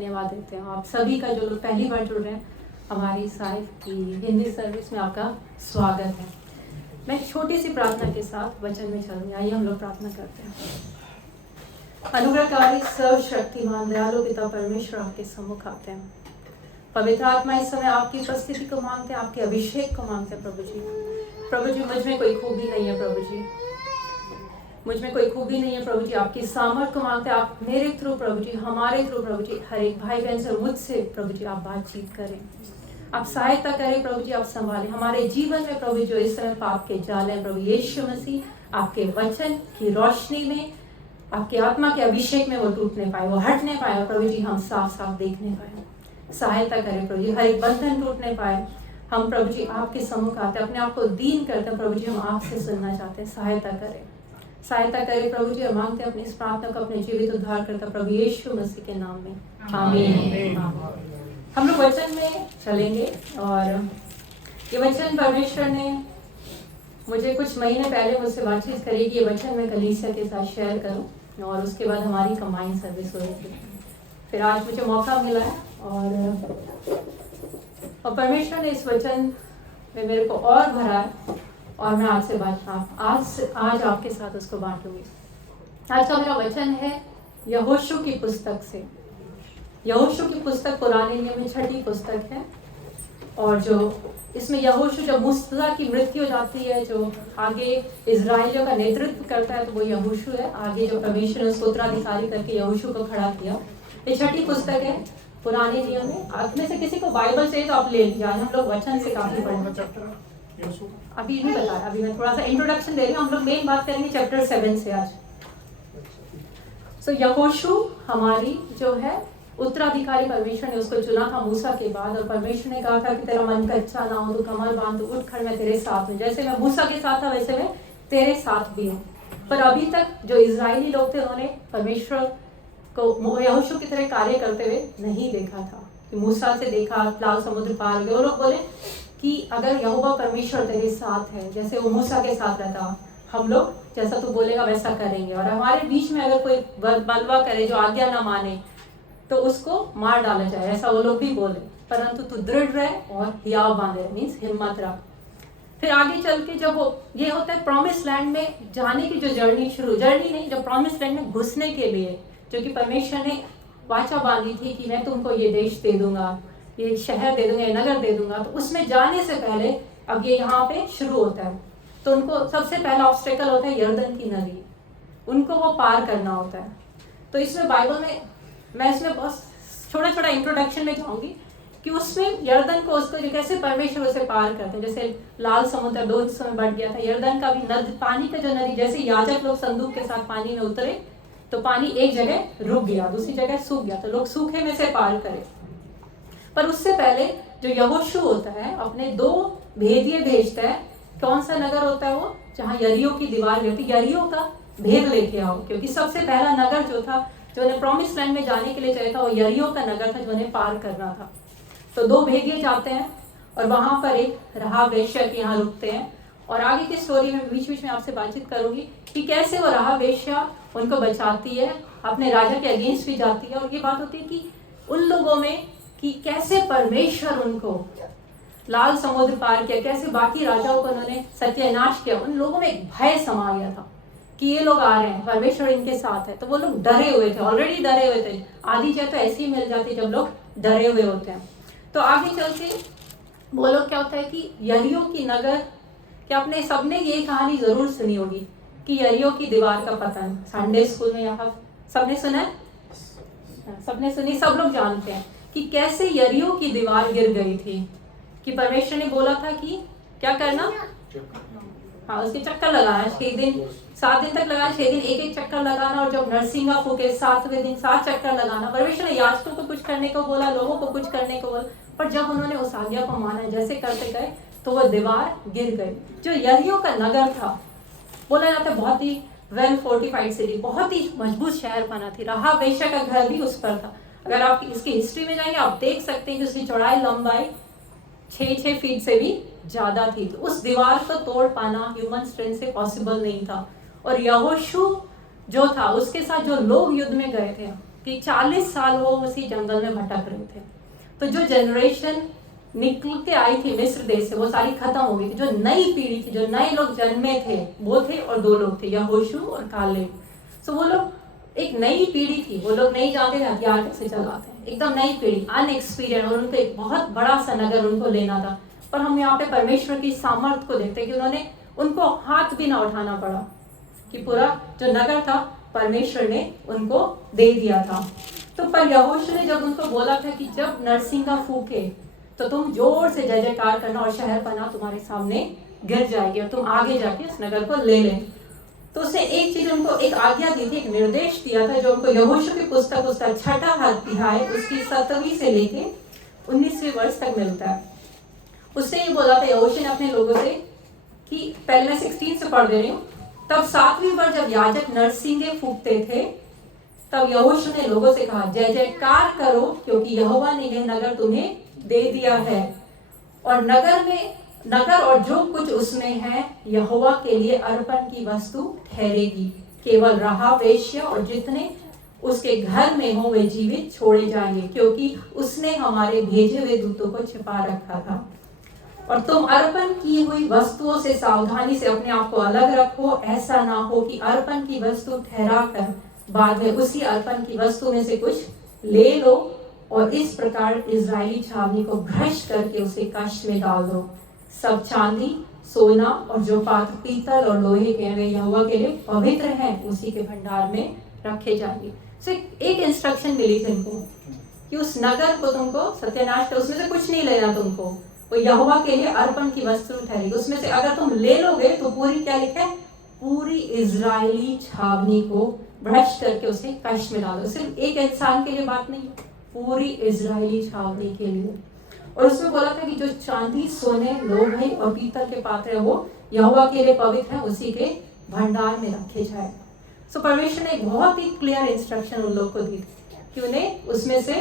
धन्यवाद देते हैं। आप सभी का जो लोग पहली बार जुड़ रहे हैं हमारी साइफ की हिंदी सर्विस में आपका स्वागत है। मैं छोटी सी प्रार्थना के साथ वचन में चलूँगी। आइए हम लोग प्रार्थना करते हैं। अनुग्रहकारी सर्वशक्तिमान दयालु पिता परमेश्वर आपके सम्मुख आते हैं। पवित्र आत्मा इस समय आपकी उपस्थिति को मांगते हैं, आपके अभिषेक को मांगते हैं। प्रभु जी मुझ में कोई खूबी नहीं है। प्रभु जी मुझ में कोई खूबी नहीं है। प्रभु जी आपकी सामर्थ को मांगते हैं। आप मेरे थ्रू प्रभु जी, हमारे थ्रू प्रभु जी, हर एक भाई बहन से मुझसे प्रभु जी आप बातचीत करें, आप सहायता करें प्रभु जी, आप संभालें हमारे जीवन में प्रभु जो इस समय पाप के जाल हैं। प्रभु यीशु मसीह आपके वचन की रोशनी में, आपके आत्मा के अभिषेक में वो टूटने पाए, वो हटने पाए। प्रभु जी हम साफ साफ देखने पाए, सहायता करें प्रभु जी, हर एक बंधन टूटने पाए। हम प्रभु जी आपके सम्मुख आते हैं, अपने आप को दीन करते हैं। प्रभु जी हम आपसे सुनना चाहते हैं, सहायता करें प्रभु जी। हम मांगते हैं अपनी इस प्रार्थना को अपने जीवित उद्धार करता प्रभु यीशु मसीह के नाम में, आमीन। हम लोग वचन में चलेंगे और ये वचन परमेश्वर ने मुझे कुछ महीने पहले मुझसे बातचीत करी कि ये वचन मैं कलीसिया के साथ शेयर करूं, और उसके बाद हमारी कंबाइन सर्विस हो रही थी। फिर आज मुझे मौका मिला है और परमेश्वर ने इस वचन में मेरे को और भरा है और मैं आपसे आज आपके साथ उसको बांटूंगी। आज का मेरा वचन है यहोशू की पुस्तक से। यहोशू की पुस्तक पुराने नियम में 6ठी पुस्तक है, और जो इसमें यहोशू जब मूसा की मृत्यु हो जाती है, जो आगे इजराइलियों का नेतृत्व करता है, तो वो यहोशू है। आगे जो परमेश्वर ने उसको उत्तराधिकारी करके यहोशू को खड़ा किया। ये 6ठी पुस्तक है पुराने नियम में। आप में से किसी को बाइबल चाहिए तो आप ले लीजिए। आज हम लोग वचन से काफी पढ़ेंगे। अभी नहीं बताया, अभी मैं थोड़ा सा इंट्रोडक्शन दे रही हूँ। हम लोग मेन बात करेंगे चैप्टर 7 से आज। यहोशू हमारी जो है उत्तराधिकारी, परमेश्वर ने उसको चुना था मूसा के बाद, और परमेश्वर ने कहा था कि तेरा मन कच्चा ना हो, तू कमर बांध, तू उठ खड़, मैं तेरे साथ हूँ। जैसे मैं मूसा के साथ था वैसे मैं तेरे साथ भी हूँ। पर अभी तक जो इजरायली लोग थे उन्होंने परमेश्वर को यहोशू की तरह कार्य करते हुए नहीं देखा था। कि मूसा से देखा, लाल समुद्र पार गए, वो लोग बोले कि अगर यहोवा परमेश्वर तेरे साथ है, जैसे वो मूसा के साथ रहता, हम लोग जैसा तू बोलेगा वैसा करेंगे, और हमारे बीच में अगर कोई बलवा करे जो आज्ञा ना माने तो उसको मार डाला जाए, ऐसा वो लोग भी बोले। परंतु तू दृढ़ रहे और हियाव बांधे, मीन्स हिम्मत रख। फिर आगे चल के जब वो ये होता है प्रॉमिस लैंड में जाने की जो जर्नी नहीं, जो प्रॉमिस लैंड में घुसने के लिए, जो कि परमेश्वर ने वाचा बांधी थी कि मैं तुमको ये देश दे दूंगा, ये शहर दे दूंगा, ये नगर दे दूंगा, तो उसमें जाने से पहले अब ये यहाँ पे शुरू होता है। तो उनको सबसे पहला ऑब्स्टेकल होता है यर्दन की नदी, उनको वो पार करना होता है। तो इसमें बाइबल में मैं इसमें बहुत छोटा छोटा इंट्रोडक्शन में जाऊंगी कि उसमें यर्दन को उसको कैसे परमेश्वर उसे पार करते हैं। जैसे लाल समुद्र 2 हिस्सों में बढ़ गया था, यर्दन का भी नदी, पानी का जो नदी, जैसे याजक लोग संदूक के साथ पानी में उतरे तो पानी एक जगह रुक गया, दूसरी जगह सूख गया, तो लोग सूखे में से पार करे। पर उससे पहले जो यहोशू होता है अपने 2 भेदिए भेजता है। कौन सा नगर होता है वो, जहाँ यरीहो की दीवार रहती, यरीहो का भेद लेके आओ, क्योंकि सबसे पहला नगर जो था, जो उन्हें प्रॉमिस लैंड में जाने के लिए चाहिए था, वो यरीहो का नगर था, जो उन्हें पार करना था। तो 2 भेदिए जाते हैं और वहां पर एक राहाब वेश्या के यहाँ रुकते हैं, और आगे की स्टोरी में बीच बीच में आपसे बातचीत करूंगी कि कैसे वो राहाब वेश्या उनको बचाती है, अपने राजा के अगेंस्ट भी जाती है। और ये बात होती है कि उन लोगों में कि कैसे परमेश्वर उनको लाल समुद्र पार किया, कैसे बाकी राजाओं को उन्होंने सत्यानाश किया। उन लोगों में एक भय समा गया था कि ये लोग आ रहे हैं, परमेश्वर इनके साथ है। तो वो लोग डरे हुए थे, ऑलरेडी डरे हुए थे। आधी जगह तो ऐसी ही मिल जाती जब लोग डरे हुए होते हैं। तो आगे चलते वो लोग क्या होता है कि यरीहो की नगर, कि आपने सबने ये कहानी जरूर सुनी होगी कि यरीहो की दीवार का पतन, संडे स्कूल में यहाँ सबने सुना है, सबने सुनी, सब लोग जानते हैं कि कैसे यरीहो की दीवार गिर गई थी। कि परमेश्वर ने बोला था कि क्या करना, हाँ उसके चक्कर लगाना, 7 दिन तक लगाना, 6 दिन एक चक्कर लगाना, और जब नरसिंगा फूके 7वें दिन 7 चक्कर लगाना। परमेश्वर ने याजकों को कुछ करने को बोला, लोगों को कुछ करने को बोला, पर जब उन्होंने उस आज्ञा को माना, जैसे करते गए, तो वह दीवार गिर गई। जो यरीहो का नगर था, बोला जाता है बहुत ही वेल फोर्टिफाइड सिटी, बहुत ही मजबूत शहर बना थी। राहाब वेश्या का घर भी उस पर था। अगर आप इसकी हिस्ट्री में जाएंगे आप देख सकते हैं कि उसकी चौड़ाई लंबाई 6 फीट से भी ज्यादा थी। तो उस दीवार को तोड़ पाना ह्यूमन स्ट्रेंथ से पॉसिबल नहीं था। और यहोशू जो था उसके साथ जो लोग युद्ध में गए थे, कि 40 साल वो उसी जंगल में भटक रहे थे। तो जो जनरेशन निकल के आई थी मिस्र देश से, वो सारी खत्म हो गई थी। जो नई पीढ़ी थी, जो नए लोग जन्मे थे, वो थे और 2 लोग थे, यहोशू और कालेब। सो वो लोग एक नई पीढ़ी थी, वो लोग नहीं जानते थे हथियार कैसे चलाते हैं, एकदम नई पीढ़ी, अनएक्सपीरियंस, और उनको एक बहुत बड़ा सा नगर उनको लेना था। पर हम यहाँ पे परमेश्वर की सामर्थ को देखते हैं कि उन्होंने उनको हाथ भी ना उठाना पड़ा, कि पूरा जो नगर था परमेश्वर ने उनको दे दिया था। तो पर यहोशू ने जब उनको बोला था कि जब नरसिंगा फूके तो तुम जोर से जय जयकार करना और शहर पना तुम्हारे सामने गिर जाएगी और तुम आगे जाके उस नगर को ले लें। तो उसने एक चीज उनको एक आज्ञा दी थी, एक निर्देश दिया था, जो उनको यहोशू की पुस्तक उसका 6ठा अध्याय उसकी 7वीं से लेके 19वीं वर्ष तक मिलता है। उसने ये बोला था यहोशू ने अपने लोगों से कि पहले मैं 16 से पढ़ दे रही हूँ। तब 7वीं बार जब याजक नरसिंगे फूकते थे, तब यहोशू ने लोगों से कहा, जय जयकार करो, क्योंकि यहोवा ने यह नगर तुम्हें दे दिया है, और नगर और जो कुछ उसमें है यहोवा के लिए अर्पण की वस्तु ठहरेगी। केवल राहाब वेश्या और जितने उसके घर में हो वे जीवित छोड़े जाएंगे, क्योंकि उसने हमारे भेजे हुए दूतों को छिपा रखा था। और तुम अर्पण की हुई वस्तुओं से सावधानी से अपने आप को अलग रखो, ऐसा ना हो कि अर्पण की वस्तु ठहरा कर बाद में उसी अर्पण की वस्तु में से कुछ ले लो और इस प्रकार इजरायली छावनी को भ्रष्ट करके उसे कष्ट में डाल दो। सब चांदी, सोना और जो पात्र पीतल और लोहे के वे यहोवा के लिए पवित्र हैं, उसी के भंडार में रखे जाएंगे। तो एक इंस्ट्रक्शन मिली थी इनको कि उस नगर को तुमको सत्यानाश कर, उसमें से कुछ नहीं लेना तुमको, वो यहोवा के लिए अर्पण की वस्तु ठहरेगी। उसमें से अगर तुम ले लोगे तो पूरी क्या लिखा है, पूरी इजरायली छावनी को भ्रष्ट करके उसे कष्ट में डालो। सिर्फ एक इंसान के लिए बात नहीं, पूरी इजरायली छावनी के लिए। और उसमें बोला था कि जो चांदी, सोने, लोहे और पीतल के पात्र है वो यहोवा के लिए पवित्र है, उसी के भंडार में रखे जाए। सो परमेश्वर ने एक बहुत ही क्लियर इंस्ट्रक्शन उन लोगों को दी कि उन्हें उसमें से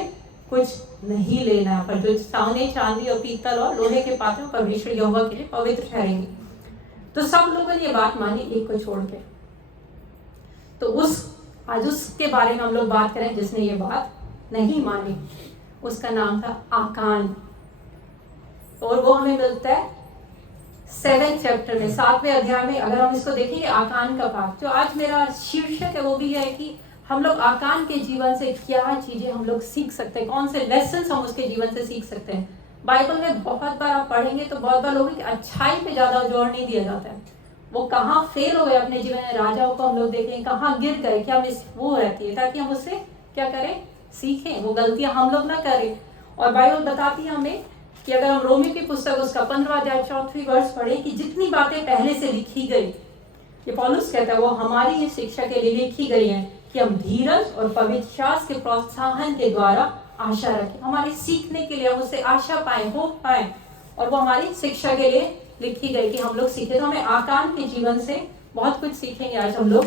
कुछ नहीं लेना है, पर जो सोने, चांदी और पीतल और लोहे के पात्र परमेश्वर यहोवा के लिए पवित्र ठहरेंगे। तो सब लोगों ने ये बात मानी, एक को छोड़ के। तो आज उसके बारे में हम लोग बात करें जिसने ये बात नहीं मानी। उसका नाम था आकान, और वो हमें मिलता है 7th चैप्टर में, 7वें अध्याय में। अगर हम इसको देखेंगे आकान का पाठ, जो आज मेरा शीर्षक है वो भी है कि हम लोग आकान के जीवन से क्या चीजें हम लोग सीख सकते हैं, कौन से लेसन हम उसके जीवन से सीख सकते हैं। बाइबल में बहुत बार आप पढ़ेंगे तो बहुत बार लोगों की अच्छाई पे ज्यादा जोर नहीं दिया जाता है, वो कहाँ फेल हो गए अपने जीवन में। राजाओं को हम लोग देखें कहाँ गिर गए, क्या मिस वो रहती है, ताकि हम उससे क्या करें, सीखें, वो गलतियां हम लोग ना करें। और बाइबल बताती है हमें कि अगर हम रोमियो की पुस्तक उसका 15वां अध्याय 4वीं वर्ष पढ़े कि जितनी बातें पहले से लिखी गई, ये पौलुस कहता है वो हमारी इस शिक्षा के लिए लिखी गई है कि हम धीरज और पवित्र शास्त्र के प्रोत्साहन के द्वारा आशा रखें, हमारे सीखने के लिए हम उससे आशा पाए, होप पाए, और वो हमारी शिक्षा के लिए लिखी गई कि हम लोग सीखे। तो हमें आकान के जीवन से बहुत कुछ सीखेंगे आज हम लोग।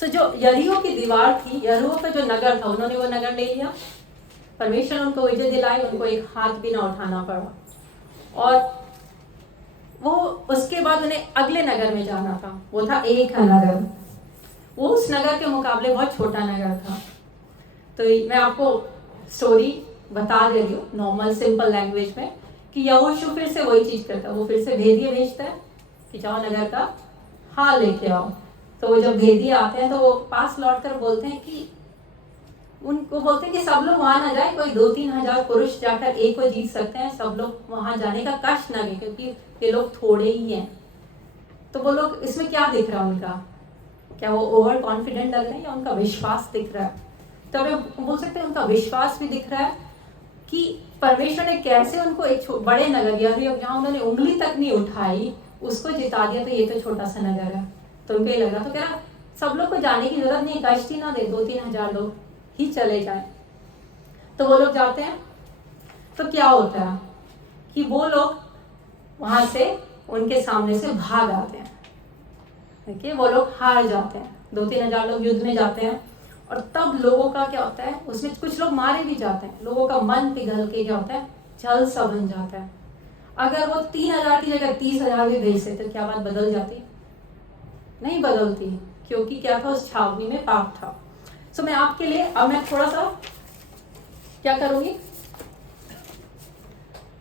तो जो यरीहो की दीवार थी, यरीहो का जो नगर था, उन्होंने वो नगर ले लिया, परमेश्वर उनको विजय दिलाई, उनको एक हाथ भी ना उठाना पड़ा। और वो उसके बाद उन्हें अगले नगर में जाना था, वो था एक नगर। वो उस नगर के मुकाबले बहुत छोटा नगर था। तो मैं आपको स्टोरी बता दे रही हूँ नॉर्मल सिंपल लैंग्वेज में कि यहोशू फिर से वही चीज करता है, वो फिर से भेदिए भेजता है कि जाओ नगर का हाल लेके आओ। तो वो जब भेदिए आते हैं तो वो पास लौट कर बोलते हैं कि उनको बोलते हैं कि सब लोग वहां ना जाए, कोई 2-3 हजार पुरुष जाकर एक को जीत सकते हैं, सब लोग वहां जाने का कष्ट ना ले, क्योंकि ये लोग थोड़े ही हैं। तो वो लोग, इसमें क्या दिख रहा है उनका, क्या वो ओवर कॉन्फिडेंट लग रहे हैं या उनका विश्वास दिख रहा है? तो हमें बोल सकते हैं उनका विश्वास भी दिख रहा है कि परमेश्वर ने कैसे उनको एक बड़े नगर, जहाँ उन्होंने उंगली तक नहीं उठाई, उसको जिता दिया। तो ये तो छोटा सा नगर है। तो उनको ये लग रहा, तो कह रहा सब लोग को जाने की जरूरत नहीं, कष्ट ही ना दे, 2-3 हजार लोग ही चले जाए। तो वो लोग जाते हैं, तो क्या होता है कि वो लोग वहां से उनके सामने से भाग आते हैं। देखिए वो लोग हार जाते हैं, 2-3 हजार लोग युद्ध में जाते हैं। और तब लोगों का क्या होता है, उसमें कुछ लोग मारे भी जाते हैं, लोगों का मन पिघल के क्या होता है, जल सा बन जाता है। अगर वो 3 हजार की जगह 30 हजार भी भेजते तो क्या बात बदल जाती? नहीं बदलती। क्योंकि क्या था, उस छावनी में पाप था। सो मैं आपके लिए अब मैं थोड़ा सा क्या करूंगी,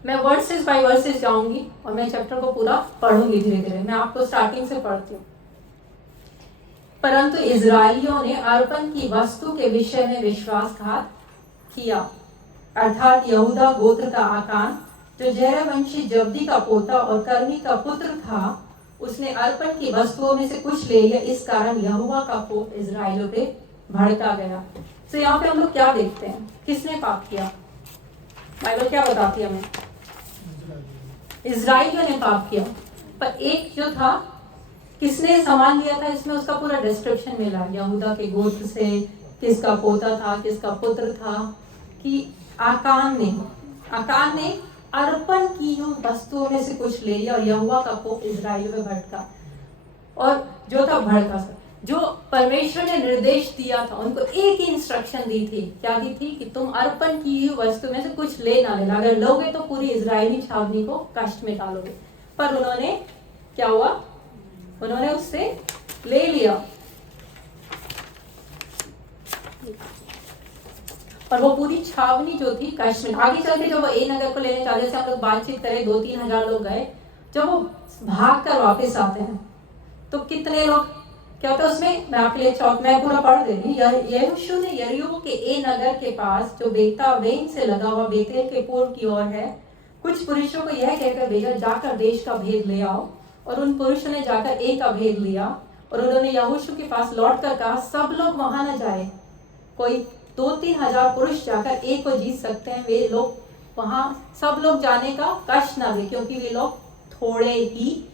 मैं वर्सेस बाय वर्सेस जाऊंगी और मैं चैप्टर को पूरा पढ़ूंगी धीरे धीरे। मैं आपको स्टार्टिंग से पढ़ती हूँ। परंतु इजराइलियों ने अर्पण की वस्तु के विषय में विश्वासघात किया, अर्थात यहूदा गोत्र का आकान, जो जरवंशी जब्दी का पोता और कर्मी का पुत्र था, उसने अर्पण की वस्तुओं में से कुछ ले लिया। इस कारण यहोवा का कोप इजराइलियों पे भड़का गया। तो यहाँ पे हम लोग क्या देखते हैं, किसने पाप किया? बाइबल क्या बताती है हमें? इजराइलियों ने पाप किया। पर एक जो था, किसने सामान लिया था, इसमें उसका पूरा डिस्क्रिप्शन मिला। यहूदा के गोत्र से किसका पोता था, किसका पुत्र था, कि आकान ने अर्पण की वस्तुओं में से कुछ ले लिया और यहोवा का कोप इजराइल में भड़का। और जो था भड़का, जो परमेश्वर ने निर्देश दिया था, उनको एक ही इंस्ट्रक्शन दी थी। क्या दी थी? कि तुम अर्पण की वस्तु में से कुछ ले ना लेना, अगर लोगे तो पूरी इजरायली छावनी को कष्ट में डालोगे। पर उन्होंने क्या हुआ, उन्होंने उससे ले लिया और वो पूरी छावनी जो थी कष्ट में। आगे चल के जब वो ए नगर को लेने चाहते, जैसे हम लोग बातचीत करें, 2-3 हजार लोग गए। जब वो भाग कर वापिस आते हैं तो कितने लोग क्या होता है उसमें, मैं आपके लिए मैं पूरा पढ़ दे रही। यहोशू ने यरीहो के ए नगर के पास, जो बेतावेन से लगा हुआ बेतेल के पूर्व की ओर है, कुछ पुरुषों को यह कहकर भेजा, जाकर देश का भेद ले आओ। और उन पुरुषों ने जाकर ए का भेद लिया और उन्होंने यहोशू के पास लौट कर कहा, सब लोग वहां न जाए, कोई 2-3 हजार पुरुष जाकर ए को जीत सकते हैं। वे लोग वहां सब लोग जाने का कष्ट न ले, क्योंकि वे लोग थोड़े ही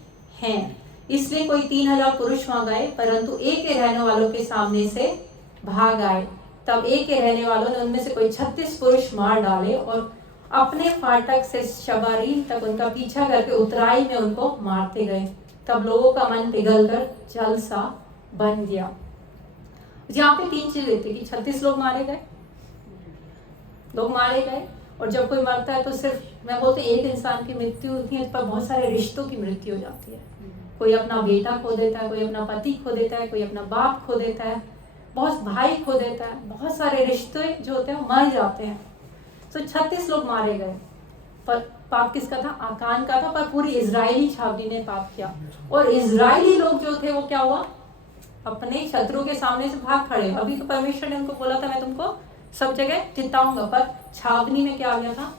हैं। इसलिए कोई 3,000 पुरुष वहां गए, परंतु ए के रहने वालों के सामने से भाग आए। तब ए के रहने वालों ने उनमें से कोई 36 पुरुष मार डाले और अपने फाटक से शबारीम तक उनका पीछा करके उतराई में उनको मारते गए। तब लोगों का मन पिघलकर जल सा बन गया। यहाँ पे 3 चीजें थी कि 36 लोग मारे गए, और जब कोई मरता है तो सिर्फ मैं बोलते एक इंसान की मृत्यु होती है, पर बहुत सारे रिश्तों की मृत्यु हो जाती है। कोई अपना बेटा खो देता है, कोई अपना पति खो देता है, कोई अपना बाप खो देता है, बहुत भाई खो देता है, बहुत सारे रिश्ते जो होते हैं मर जाते हैं। तो 36 लोग मारे गए। पर पाप किसका था? आकान का था। पर पूरी इजरायली छावनी ने पाप किया। और इजरायली लोग जो थे वो क्या हुआ, अपने शत्रु के सामने से भाग खड़े। अभी तो परमेश्वर ने उनको बोला था मैं तुमको सब जगह जिताऊंगा, पर छावनी में क्या आ गया था?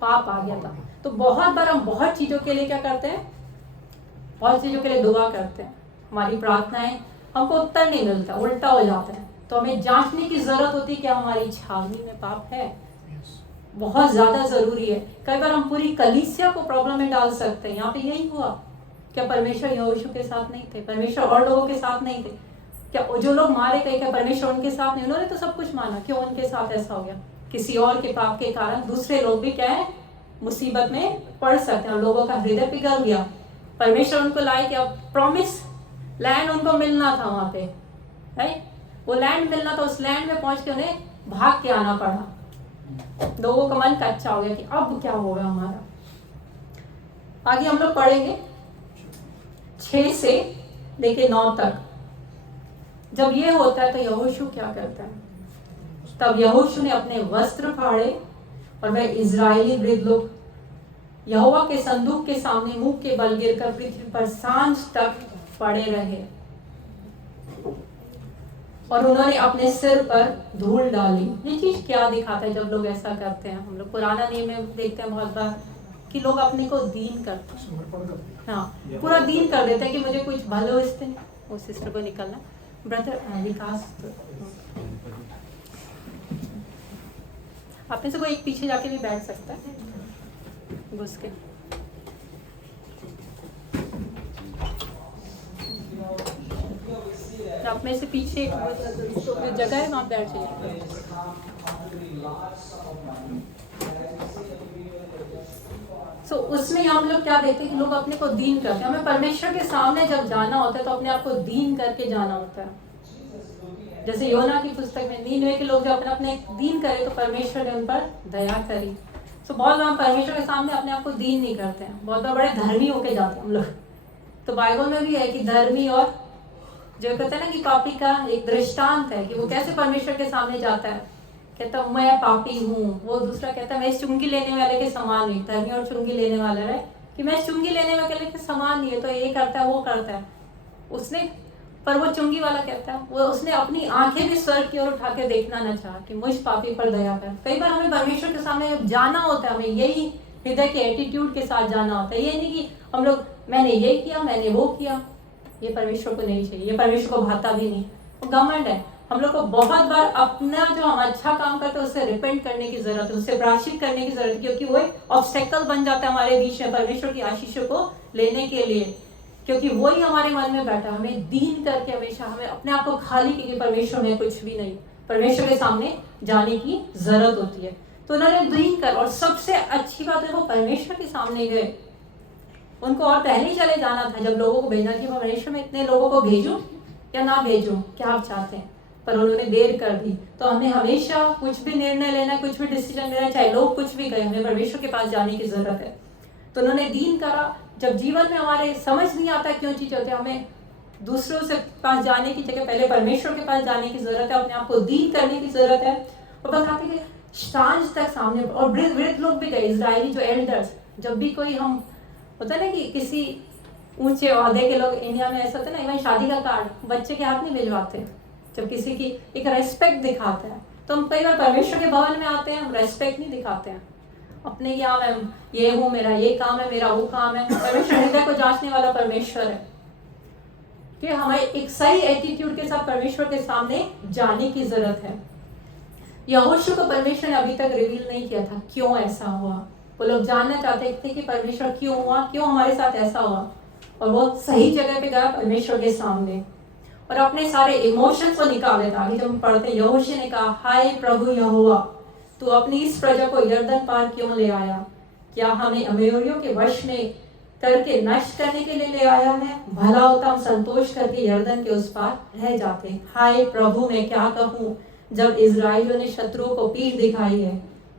पाप आ गया था। तो बहुत बार हम बहुत चीजों के लिए क्या करते हैं, बहुत चीजों के लिए दुआ करते हैं, हमारी प्रार्थनाएं हमको उत्तर नहीं मिलता, उल्टा हो जाता है। तो हमें जांचने की जरूरत होती है क्या हमारी छावनी में पाप है। बहुत ज्यादा जरूरी है। कई बार हम पूरी कलीसिया को प्रॉब्लम में डाल सकते हैं। यहाँ पे यही हुआ, क्या परमेश्वर यहोशू के साथ नहीं थे? परमेश्वर और लोगों के साथ नहीं थे क्या? जो लोग मारे गए क्या परमेश्वर उनके साथ नहीं? उन्होंने तो सब कुछ माना, क्यों उनके साथ ऐसा हो गया? किसी और के पाप के कारण दूसरे लोग भी क्या है, मुसीबत में पड़ सकते हैं। लोगों का हृदय पिघल गया। परमेश्वर उनको लाए कि अब प्रॉमिस लैंड उनको मिलना था, वहां पे है वो लैंड मिलना था। उस लैंड में पहुंच के उन्हें भाग के आना पड़ा। लोगों का मन कच्चा हो गया कि अब क्या होगा हमारा। आगे हम लोग पढ़ेंगे 6 से लेके 9 तक। जब ये होता है तो यहोशू क्या करता है? तब यहोशू ने अपने वस्त्र फाड़े और वह इजरायली वृद्ध लोग यहोवा के संदूक के सामने मुंह के बल गिरकर पृथ्वी पर सांझ तक पड़े रहे और उन्होंने अपने सिर पर धूल डाली। ये चीज क्या दिखाता है जब लोग ऐसा करते हैं? हम लोग पुराना नियम में देखते हैं बहुत बार कि लोग अपने को दीन करते हैं। हाँ, पूरा दीन कर देते हैं कि मुझे कुछ भलो इससे नहीं। वो सिस्टर को निकलना, ब्रदर विकास, आप में से कोई एक पीछे जाके भी बैठ सकता है घुस के। आप में से पीछे एक जगह है, वहां बैठ जाइए। सो उसमें हम लोग क्या देखते हैं कि लोग अपने को दीन करते हैं। हमें परमेश्वर के सामने जब जाना होता है तो अपने आप को दीन करके जाना होता है। जैसे योना की पुस्तक में नीनवे के लोग जब अपने अपने दीन करे तो परमेश्वर ने उन पर दया करी। सो बहुत बार परमेश्वर के सामने अपने आप को दीन नहीं करते हैं, बहुत बार बड़े धर्मी होके जाते हैं हम लोग। तो बाइबल में भी है कि धर्मी और जो कहते हैं ना कि पापी का एक दृष्टांत है कि वो कैसे परमेश्वर के सामने जाता है, कहता मैं पापी हूँ। वो दूसरा कहता है मैं चुंगी लेने वाले के समान नहीं, धर्मी और चुंगी लेने वाला है कि मैं चुंगी लेने वाले के समान नहीं है, तो ये करता है वो करता है उसने। पर वो चुंगी वाला कहता है वो उसने अपनी आंखें भी स्वर्ग की ओर उठा के देखना न चाहा कि मुझ पापी पर दया कर। कई बार हमें परमेश्वर के सामने जब जाना होता है, हमें यही हृदय के एटीट्यूड के साथ जाना होता है। ये नहीं कि हम लोग मैंने ये किया मैंने वो किया, ये परमेश्वर को नहीं चाहिए, ये परमेश्वर को भाता भी नहीं। वो घमंड है। हम लोग को बहुत बार अपना जो हम अच्छा काम करते हैं उससे रिपेंट करने की जरूरत है, उससे प्रायश्चित करने की जरूरत है, क्योंकि वो एक ऑब्स्टेकल बन जाता है हमारे बीच में परमेश्वर की आशीषों को लेने के लिए, क्योंकि वही हमारे मन में बैठा। हमें दीन करके हमेशा हमें अपने आप को खाली, क्योंकि परमेश्वर में कुछ भी नहीं, परमेश्वर के सामने जाने की जरूरत होती है। तो उन्होंने दीन कर, और सबसे अच्छी बात है वो परमेश्वर के सामने गए। उनको और पहले ही चले जाना था जब लोगों को भेजना कि परमेश्वर में इतने लोगों को भेजूं या ना भेजूं, क्या आप चाहते हैं, पर उन्होंने देर कर दी। तो हमें हमेशा कुछ भी निर्णय लेना, कुछ भी डिसीजन लेना, चाहे लोग कुछ भी कहें, हमें परमेश्वर के पास जाने की जरूरत है। तो उन्होंने दीन करा। जब जीवन में हमारे समझ नहीं आता क्यों चीज होती है, हमें दूसरों से पास जाने की जगह पहले परमेश्वर के पास जाने की जरूरत है, अपने आप को दीन करने की जरूरत है। और बताते कि सांझ तक सामने, और वृद्ध लोग भी गए, इजरायली जो एल्डर्स, जब भी कोई हम होता है ना कि किसी ऊंचे ओहदे के लोग इंडिया में ऐसा होता है ना, इवन शादी का कार्ड बच्चे के हाथ नहीं भिजवाते, जब किसी की एक रेस्पेक्ट दिखाता है। तो हम कई बार परमेश्वर के भवन में आते हैं, हम रेस्पेक्ट नहीं दिखाते हैं अपने, या मैं ये हूँ, मेरा ये काम है, मेरा वो काम है। परमेश्वर हृदय को जांचने वाला परमेश्वर है कि हमें एक सही एटीट्यूड के साथ परमेश्वर के सामने जाने की जरूरत है। यहोशू को परमेश्वर ने अभी तक रिवील नहीं किया था क्यों ऐसा हुआ। वो लोग जानना चाहते थे कि परमेश्वर क्यों हुआ, क्यों हमारे साथ ऐसा हुआ, और वो सही जगह पे गया परमेश्वर के सामने और अपने सारे इमोशंस को निकाले था। अभी जब हम पढ़ते, यहोशू ने कहा, हाय प्रभु यहोवा, तू अपनी इस प्रजा को यरदन पार क्यों ले आया? क्या हमें अमोरियों के वश में करके नष्ट करने के लिए ले आया है? भला होता हम संतोष करके यरदन के उस पार रह जाते। हाय प्रभु, मैं क्या कहूँ जब इजराइलियों ने शत्रुओं को पीठ दिखाई है,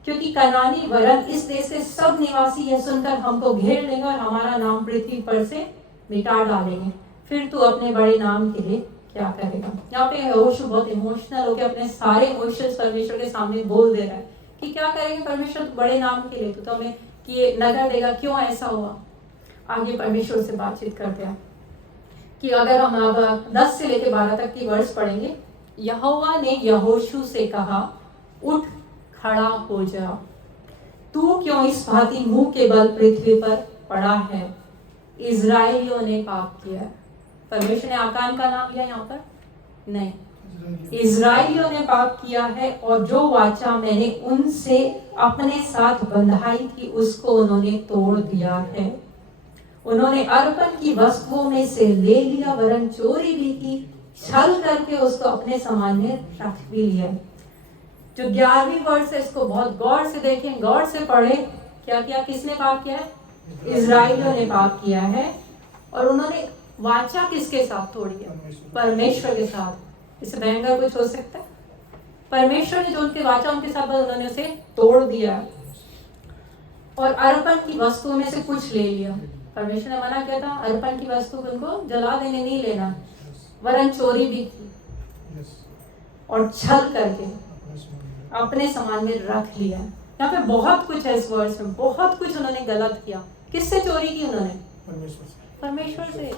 क्योंकि कनानी वरन इस देश के सब निवासी यह सुनकर हमको घेर लेंगे और हमारा नाम पृथ्वी पर से मिटा डालेंगे। फिर तू अपने बड़े नाम के लिए क्या करेगा? यहाँ पे यहोशू बहुत इमोशनल होकर अपने सारे इमोशंस परमेश्वर के सामने बोल दे रहा है कि क्या करेंगे परमेश्वर बड़े नाम के लिए, तो हमें कि नगर देगा, क्यों ऐसा हुआ। आगे परमेश्वर से बातचीत करते हैं कि अगर हम अब 10 से लेकर 12 तक की वर्ष पढ़ेंगे। यहोवा ने यहोशू से कहा, उठ खड़ा हो जा, तू क्यों इस भांति मुंह के बल पृथ्वी पर पड़ा है? इजराइलियों ने पाप किया। परमेश्वर ने आकान का नाम लिया यहाँ पर नहीं, इजराइलियों ने पाप किया है, और जो वाचा मैंने उनसे अपने साथ बंधाई थी उसको उन्होंने तोड़ दिया है। उन्होंने अर्पण की वस्तुओं में से ले लिया, वरन चोरी भी की, छल करके उसको अपने सामान में रख भी लिया। जो 11वीं वर्ष है, इसको बहुत गौर से देखें, गौर से पढ़े। क्या किया? किसने पाप किया है? इजराइलियों ने पाप किया है। और उन्होंने वाचा किसके साथ तोड़ी है? परमेश्वर के साथ। इससे भयंकर कुछ हो सकता है? परमेश्वर ने जो उनके वाचा उनके साथ, उन्होंने उसे तोड़ दिया और अर्पण की वस्तुओं में से कुछ ले लिया। परमेश्वर ने मना किया था अर्पण की वस्तु उनको जला देने नहीं लेना, वरन चोरी भी की और छल करके अपने सामान में रख लिया। यहाँ पे बहुत कुछ है, इस वर्ष में बहुत कुछ उन्होंने गलत किया। किससे चोरी की उन्होंने? परमेश्वर से।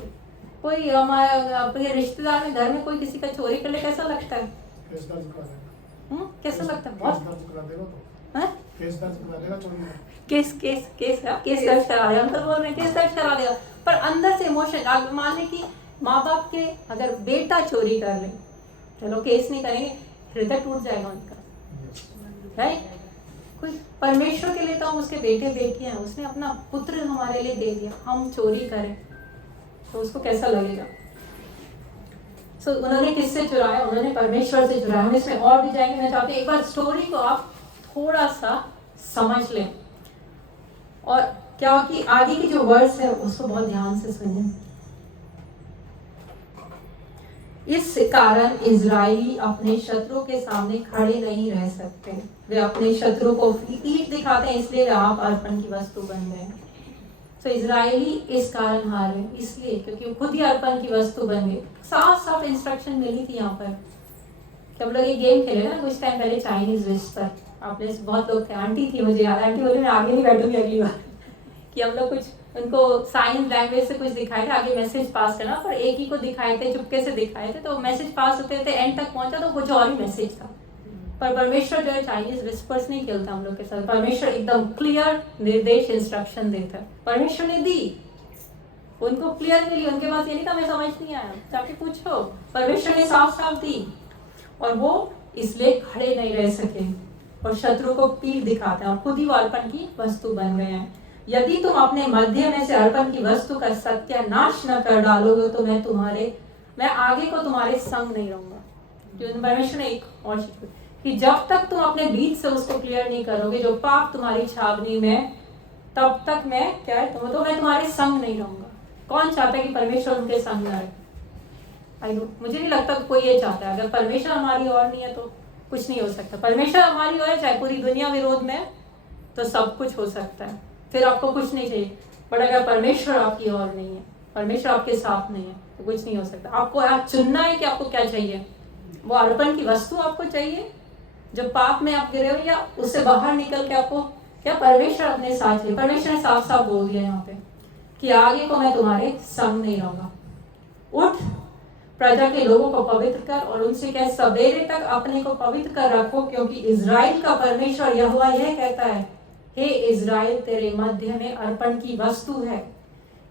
कोई हमारे अपने रिश्तेदार में, घर में कोई किसी का चोरी कर ले, कैसा लगता है? कैसा लगता है? बहुत केस दर्ज करा देगा। हम तो बोल रहे हैं केस दर्ज करा देगा, पर अंदर से इमोशन, मान लें कि माँ बाप के अगर बेटा चोरी कर ले, चलो केस नहीं करेंगे, हृदय टूट जाएगा उनका, राइट? कोई परमेश्वर के लिए तो हम उसके बेटे बेटियां हैं, उसने अपना पुत्र हमारे लिए दे दिया, हम चोरी करें तो उसको कैसा लगेगा? सो उन्होंने किससे चुराया? उन्होंने परमेश्वर से चुराया। हम इसमें और भी जाएंगे। मैं चाहती हूँ एक बार स्टोरी को आप थोड़ा सा समझ लें, और क्या कि आगे की जो वर्ड्स है उसको बहुत ध्यान से सुनें। इस कारण इजराइली अपने शत्रु के सामने खड़े नहीं रह सकते। वे अपने शत्रु को पीठ दिखाते हैं, इसलिए आप अर्पण की वस्तु बन गए। तो इजरायली इस कारण हारे, इसलिए क्योंकि वो खुद ही अर्पण की वस्तु बन गए। साफ साफ इंस्ट्रक्शन मिली थी यहाँ पर कि हम लोग ये गेम खेले ना कुछ टाइम पहले चाइनीज विश पर, आपने बहुत लोग थे, आंटी थी मुझे याद, आंटी बोली मैं आगे नहीं बैठूंगी अगली बार कि हम लोग कुछ उनको साइन लैंग्वेज से कुछ दिखाए थे, आगे मैसेज पास करना, पर एक ही को दिखाए थे, चुपके से दिखाए थे, तो मैसेज पास होते थे, एंड तक पहुंचा तो कुछ और ही मैसेज था। पर परमेश्वर जो है चाइनीज विस्पर्स नहीं खेलता हम लोग के साथ, परमेश्वर एकदम क्लियर निर्देश इंस्ट्रक्शन देता है। परमेश्वर ने दी, उनको क्लियर मिली, उनके पास ये नहीं था मैं समझ नहीं आया, जाके पूछो, परमेश्वर ने साफ साफ दी, और वो इसलिए खड़े नहीं रह सके और शत्रु को पीठ दिखाते हैं और खुद ही वो अर्पण की वस्तु बन गए हैं। यदि तुम अपने मध्य में से अर्पण की वस्तु का सत्यानाश न कर डालोगे तो मैं आगे को तुम्हारे संग नहीं रहूंगा। जो परमेश्वर ने एक और चीज कि जब तक तुम अपने बीच से उसको क्लियर नहीं करोगे जो पाप तुम्हारी छावनी में, तब तक मैं क्या है तो मैं तुम्हारे संग नहीं रहूंगा। कौन चाहता है कि परमेश्वर उनके संग न रहे? मुझे नहीं लगता कोई ये चाहता है। अगर परमेश्वर हमारी ओर नहीं है तो कुछ नहीं हो सकता। परमेश्वर हमारी ओर है, चाहे पूरी दुनिया विरोध में, तो सब कुछ हो सकता है, फिर आपको कुछ नहीं चाहिए। बट अगर परमेश्वर आपकी ओर नहीं है, परमेश्वर आपके साथ नहीं है, तो कुछ नहीं हो सकता। आपको आप चुनना है कि आपको क्या चाहिए। वो अर्पण की वस्तु आपको चाहिए जो पाप में आप गिरे हो, या उससे बाहर निकल के आपको क्या परमेश्वर अपने साथ है। परमेश्वर ने साफ साफ बोल दिया यहाँ पे कि आगे को मैं तुम्हारे संग नहीं रहूंगा। उठ, प्रजा के लोगों को पवित्र कर और उनसे कह सवेरे तक अपने को पवित्र कर रखो, क्योंकि इजराइल का परमेश्वर यहोवा यह कहता है, हे इजराइल तेरे मध्य में अर्पण की वस्तु है।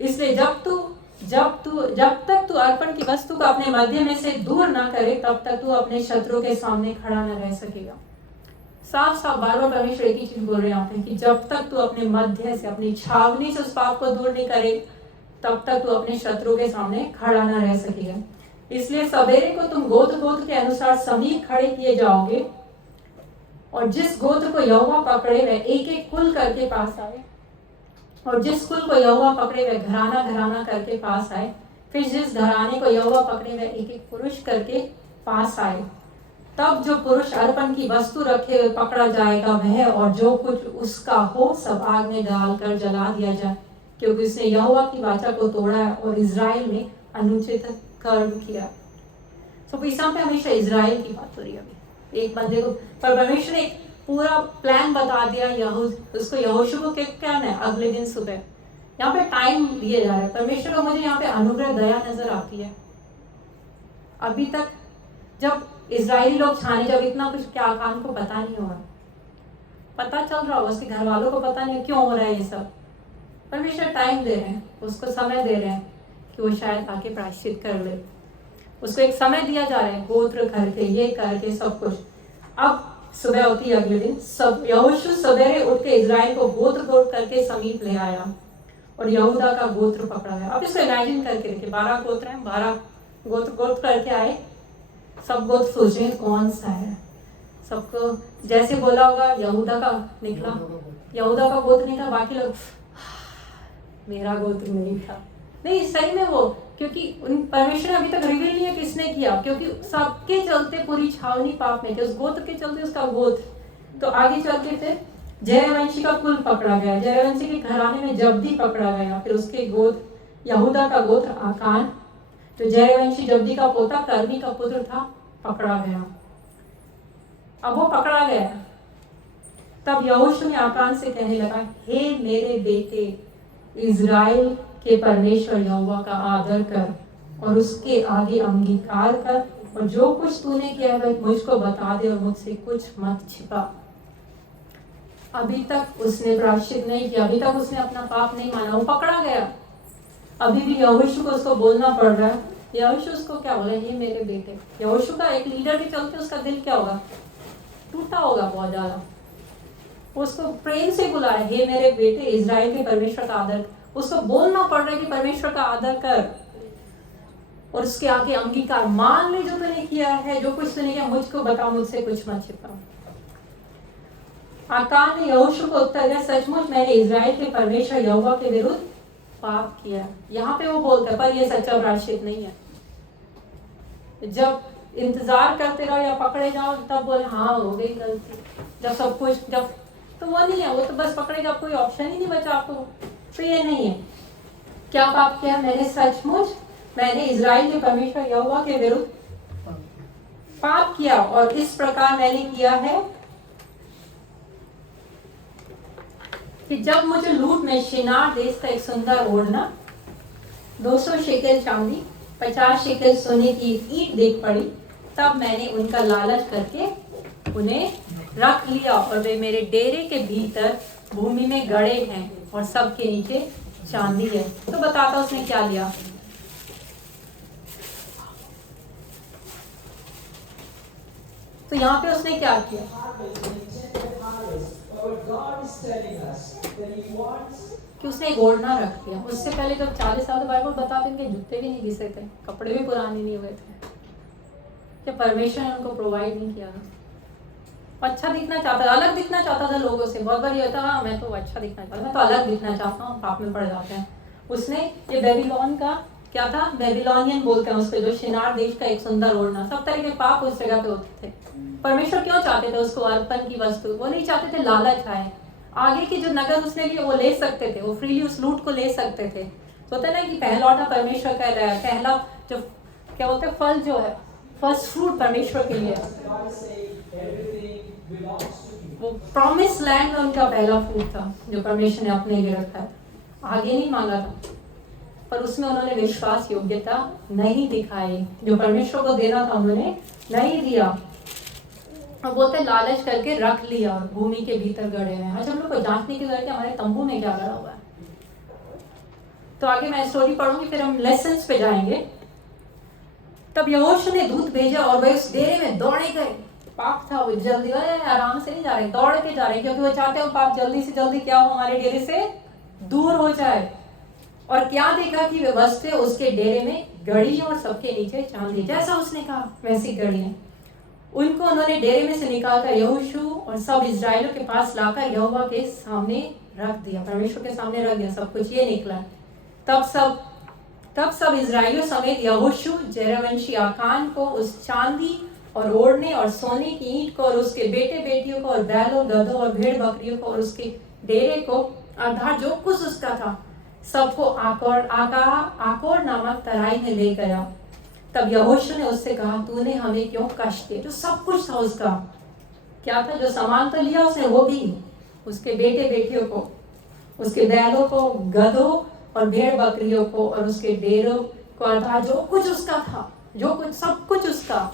इसलिए जब तक तू अर्पण की वस्तु को अपने मध्य में से दूर ना करे, तब तक तू अपने शत्रु के सामने खड़ा न रह सकेगा। साफ साफ बार बार परमेश्वर एक ही चीज बोल रहे हैं कि जब तक तू अपने मध्य से, अपनी छावनी से उस पाप को दूर नहीं करे, तब तक तू अपने शत्रु के सामने खड़ा न रह सकेगा। इसलिए सवेरे को तुम गोत्र गोत्र के अनुसार समीप खड़े किए जाओगे, और जिस गोत्र को यहोवा पकड़े वह एक एक कुल करके पास आए, और जिस कुल को यहोवा पकड़े वह घराना घराना करके पास आए। फिर जिस घराने को यहोवा पकड़े वह एक एक पुरुष करके पास आए। तब जो पुरुष अर्पण की वस्तु रखे हुए पकड़ा जाएगा, वह और जो कुछ उसका हो सब आग में डालकर जला दिया जाए, क्योंकि उसने यहोवा की वाचा को तोड़ा है और इजराइल में अनुचित कर्म किया। तो यहाँ पे हमेशा इजराइल की बात हो रही है। अभी एक बंदे को पर परमेश्वर ने एक पूरा प्लान बता दिया, उसको यहोशू को क्या है अगले दिन सुबह। यहाँ पे टाइम दिया जा रहा है। परमेश्वर को मुझे यहाँ पे अनुग्रह दया नजर आती है। अभी तक जब इजरायली लोग छाने, जब इतना कुछ क्या आकान को पता नहीं हुआ, पता चल रहा होगा, उसके घर वालों को पता नहीं क्यों हो रहा है ये सब। परमेश्वर टाइम दे रहे हैं, उसको समय दे रहे हैं कि वो शायद आके प्रायश्चित कर ले। उसको एक समय दिया जा रहा है, गोत्र करके ये करके सब कुछ। अब सुबह होती है अगले दिन, सब यहोशू सवेरे उठ के इजराइल को गोत्र गोत्र करके समीप ले आया और यहूदा का गोत्र पकड़ा गया। अब इसको इमेजिन करके देखिए, 12 गोत्र हैं, 12 गोत्र गोत्र करके आए। सब गोत्र सोच रहे हैं कौन सा है। सबको जैसे बोला होगा यहूदा का निकला, यहूदा का गोत्र निकला। बाकी लोग मेरा गोत्र नहीं था। नहीं, सही में वो, क्योंकि उन परमेश्वर ने अभी तक रिवील नहीं है किसने किया, क्योंकि सबके चलते पूरी छावनी पाप में थी। उस गोत्र के चलते उसका गोत्र। तो आगे चलते थे, जयवंशी का कुल पकड़ा गया, जयवंशी के घराने में जब्दी पकड़ा गया। फिर उसके गोत्र यहूदा का गोत्र आकान, तो जयवंशी जब्दी का पोता कर्मी का पुत्र था, पकड़ा गया। अब वो पकड़ा गया, तब यहोशू ने आकान से कहने लगा, हे मेरे बेटे इजराइल के परमेश्वर यहोवा का आदर कर और उसके आगे अंगीकार कर, और जो कुछ तूने किया वह मुझको बता दे और मुझसे कुछ मत छिपा। अभी तक उसने प्रायश्चित नहीं किया, अभी तक उसने अपना पाप नहीं माना, वो पकड़ा गया। अभी भी यहोशू को उसको बोलना पड़ रहा है। यहोशू उसको क्या बोला, ये मेरे बेटे। यहोशू का एक लीडर के चलते उसका दिल क्या होगा, टूटा होगा बहुत ज्यादा। उसको प्रेम से बुलाया, हे मेरे बेटे इजराइल के परमेश्वर का आदर। उसको बोलना पड़ रहा है कि परमेश्वर का आदर कर और उसके आगे अंगीकार मान ले, जो तूने किया है, जो कुछ तूने किया मुझको बता, मुझसे कुछ मत छिपा। आकान ने यहोशू को उत्तर दिया, सचमुच मैंने इजराइल के परमेश्वर यहोवा के विरुद्ध पाप किया। यहाँ पे वो बोलता है, पर ये सच्चा प्रायश्चित नहीं है। जब इंतजार करते रहो या पकड़े जाओ तब बोले हाँ हो गई गलती। जब सब कुछ, जब तो वो नहीं है, वो तो बस पकड़ेगा, कोई ऑप्शन ही नहीं बचा आपको। प्रिय नहीं है। क्या पाप किया मैंने? सचमुच मैंने इजराइल के परमेश्वर यहोवा के विरुद्ध पाप किया, और इस प्रकार मैंने किया है कि जब मुझे लूट में शिनार देश का एक सुंदर ओढ़ना, 200 शेकेल चांदी, 50 शेकेल सोने की ईंट देख पड़ी, तब मैंने उनका लालच करके उन्हें रख लिया, और वे मेरे डेरे के भीतर भूमि में गड़े हैं, और सबके नीचे चांदी है। तो बताता उसने क्या लिया। तो यहाँ पे उसने क्या किया? कि उसने एक ओढ़ना रख दिया। उससे पहले जब 40 साल तो बाइबल बताते हैं कि जूते भी नहीं घिसे थे, कपड़े भी पुराने नहीं हुए थे, कि परमेश्वर ने उनको प्रोवाइड नहीं किया। अच्छा दिखना चाहता था, अलग दिखना चाहता था लोगों से। बहुत बार ये होता है, मैं तो अच्छा दिखना चाहता हूँ, मैं तो अलग दिखना चाहता हूँ, पाप में पड़ जाते हैं। उसने ये बेबीलोन का क्या था, बेबीलोनियन बोलते हैं उसको, जो शिनार देश का एक सुंदर ओढ़ना, सब तरह के पाप उस जगह पे होते थे। परमेश्वर क्यों चाहते थे उसको अर्पण की वस्तु? वो नहीं चाहते थे लालच आए। आगे की जो नगद उसने लिए वो ले सकते थे, वो फ्रीली उस लूट को ले सकते थे। तो होता है ना कि पहलौठा परमेश्वर कह रहा है, पहला जो क्या बोलते हैं फल जो है, फर्स्ट फ्रूट परमेश्वर के लिए, वो प्रॉमिस लैंड में उनका पहला फ्रूट था जो परमेश्वर ने अपने लिए रखा है। आगे नहीं मांगा था, पर उसमें उन्होंने विश्वास योग्यता नहीं दिखाई। जो परमेश्वर को देना था उन्होंने नहीं दिया, और बोलते लालच करके रख लिया और भूमि के भीतर गड़े हुए हैं। अच्छा, हम लोग को जांचने की जरूरत है हमारे तंबू में क्या गड़ा हुआ है। तो आगे मैं स्टोरी पढ़ूंगी, फिर हम लेसन्स पे जाएंगे। तब यहोशू ने दूत भेजा और वे उस डेरे में दौड़े गए। पाप था, वो जल्दी आराम से नहीं जा रहे, दौड़ के जा रहे, क्योंकि वो चाहते हो पाप जल्दी से जल्दी क्या हो, हमारे डेरे से दूर हो जाए। और क्या देखा कि वे वस्तें उसके डेरे में गड़ी और सबके नीचे चांदी, जैसा उसने कहा वैसी गड़ी है। उनको उन्होंने डेरे में से निकालकर यहोशू और सब इजराइलियों के पास लाकर यहोवा के सामने रख दिया, परमेश्वर के सामने रख दिया। सब कुछ ये निकला। तब सब इजराइलियों समेत यहोशू जेरवंशी आकान को उस चांदी और ओढ़ने और सोने की ईंट को और उसके बेटे बेटियों को और बैलों गधों और भेड़ बकरियों को और उसके डेरे को अर्थात जो कुछ उसका था सबको आकोर नामक तराई में ले गया। तब यहोशू ने उससे कहा, तूने हमें क्यों कष्ट दिए? जो सब कुछ था उसका, क्या था, जो सामान तो लिया उसने वो भी, उसके बेटे बेटियों को, उसके बैलों को, गधों और भेड़ बकरियों को और उसके डेरों को, अर्थात जो कुछ उसका था, जो कुछ सब कुछ उसका,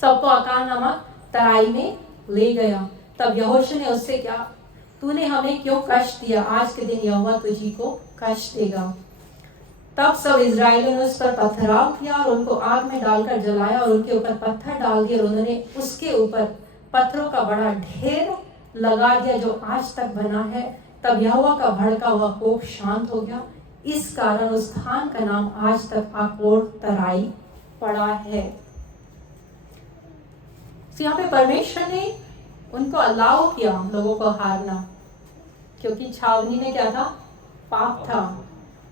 सबको आकार नामक तराई में ले गया। तब यहोशू ने उससे क्या, तूने हमें क्यों कष्ट दिया? आज के दिन यहोवा तुझी को कष्ट देगा। तब सब इजराइलियों ने उस पर पथराव किया और उनको आग में डालकर जलाया और उनके ऊपर पत्थर डाल दिए और उन्होंने उसके ऊपर पत्थरों का बड़ा ढेर लगा दिया जो आज तक बना है। तब यहोवा का भड़का हुआ कोप शांत हो गया, इस कारण उस स्थान का नाम आज तक आकोर तराई पड़ा है। तो यहाँ पे परमेश्वर ने उनको अलाउ किया लोगों को हारना, क्योंकि छावनी में क्या था, पाप था।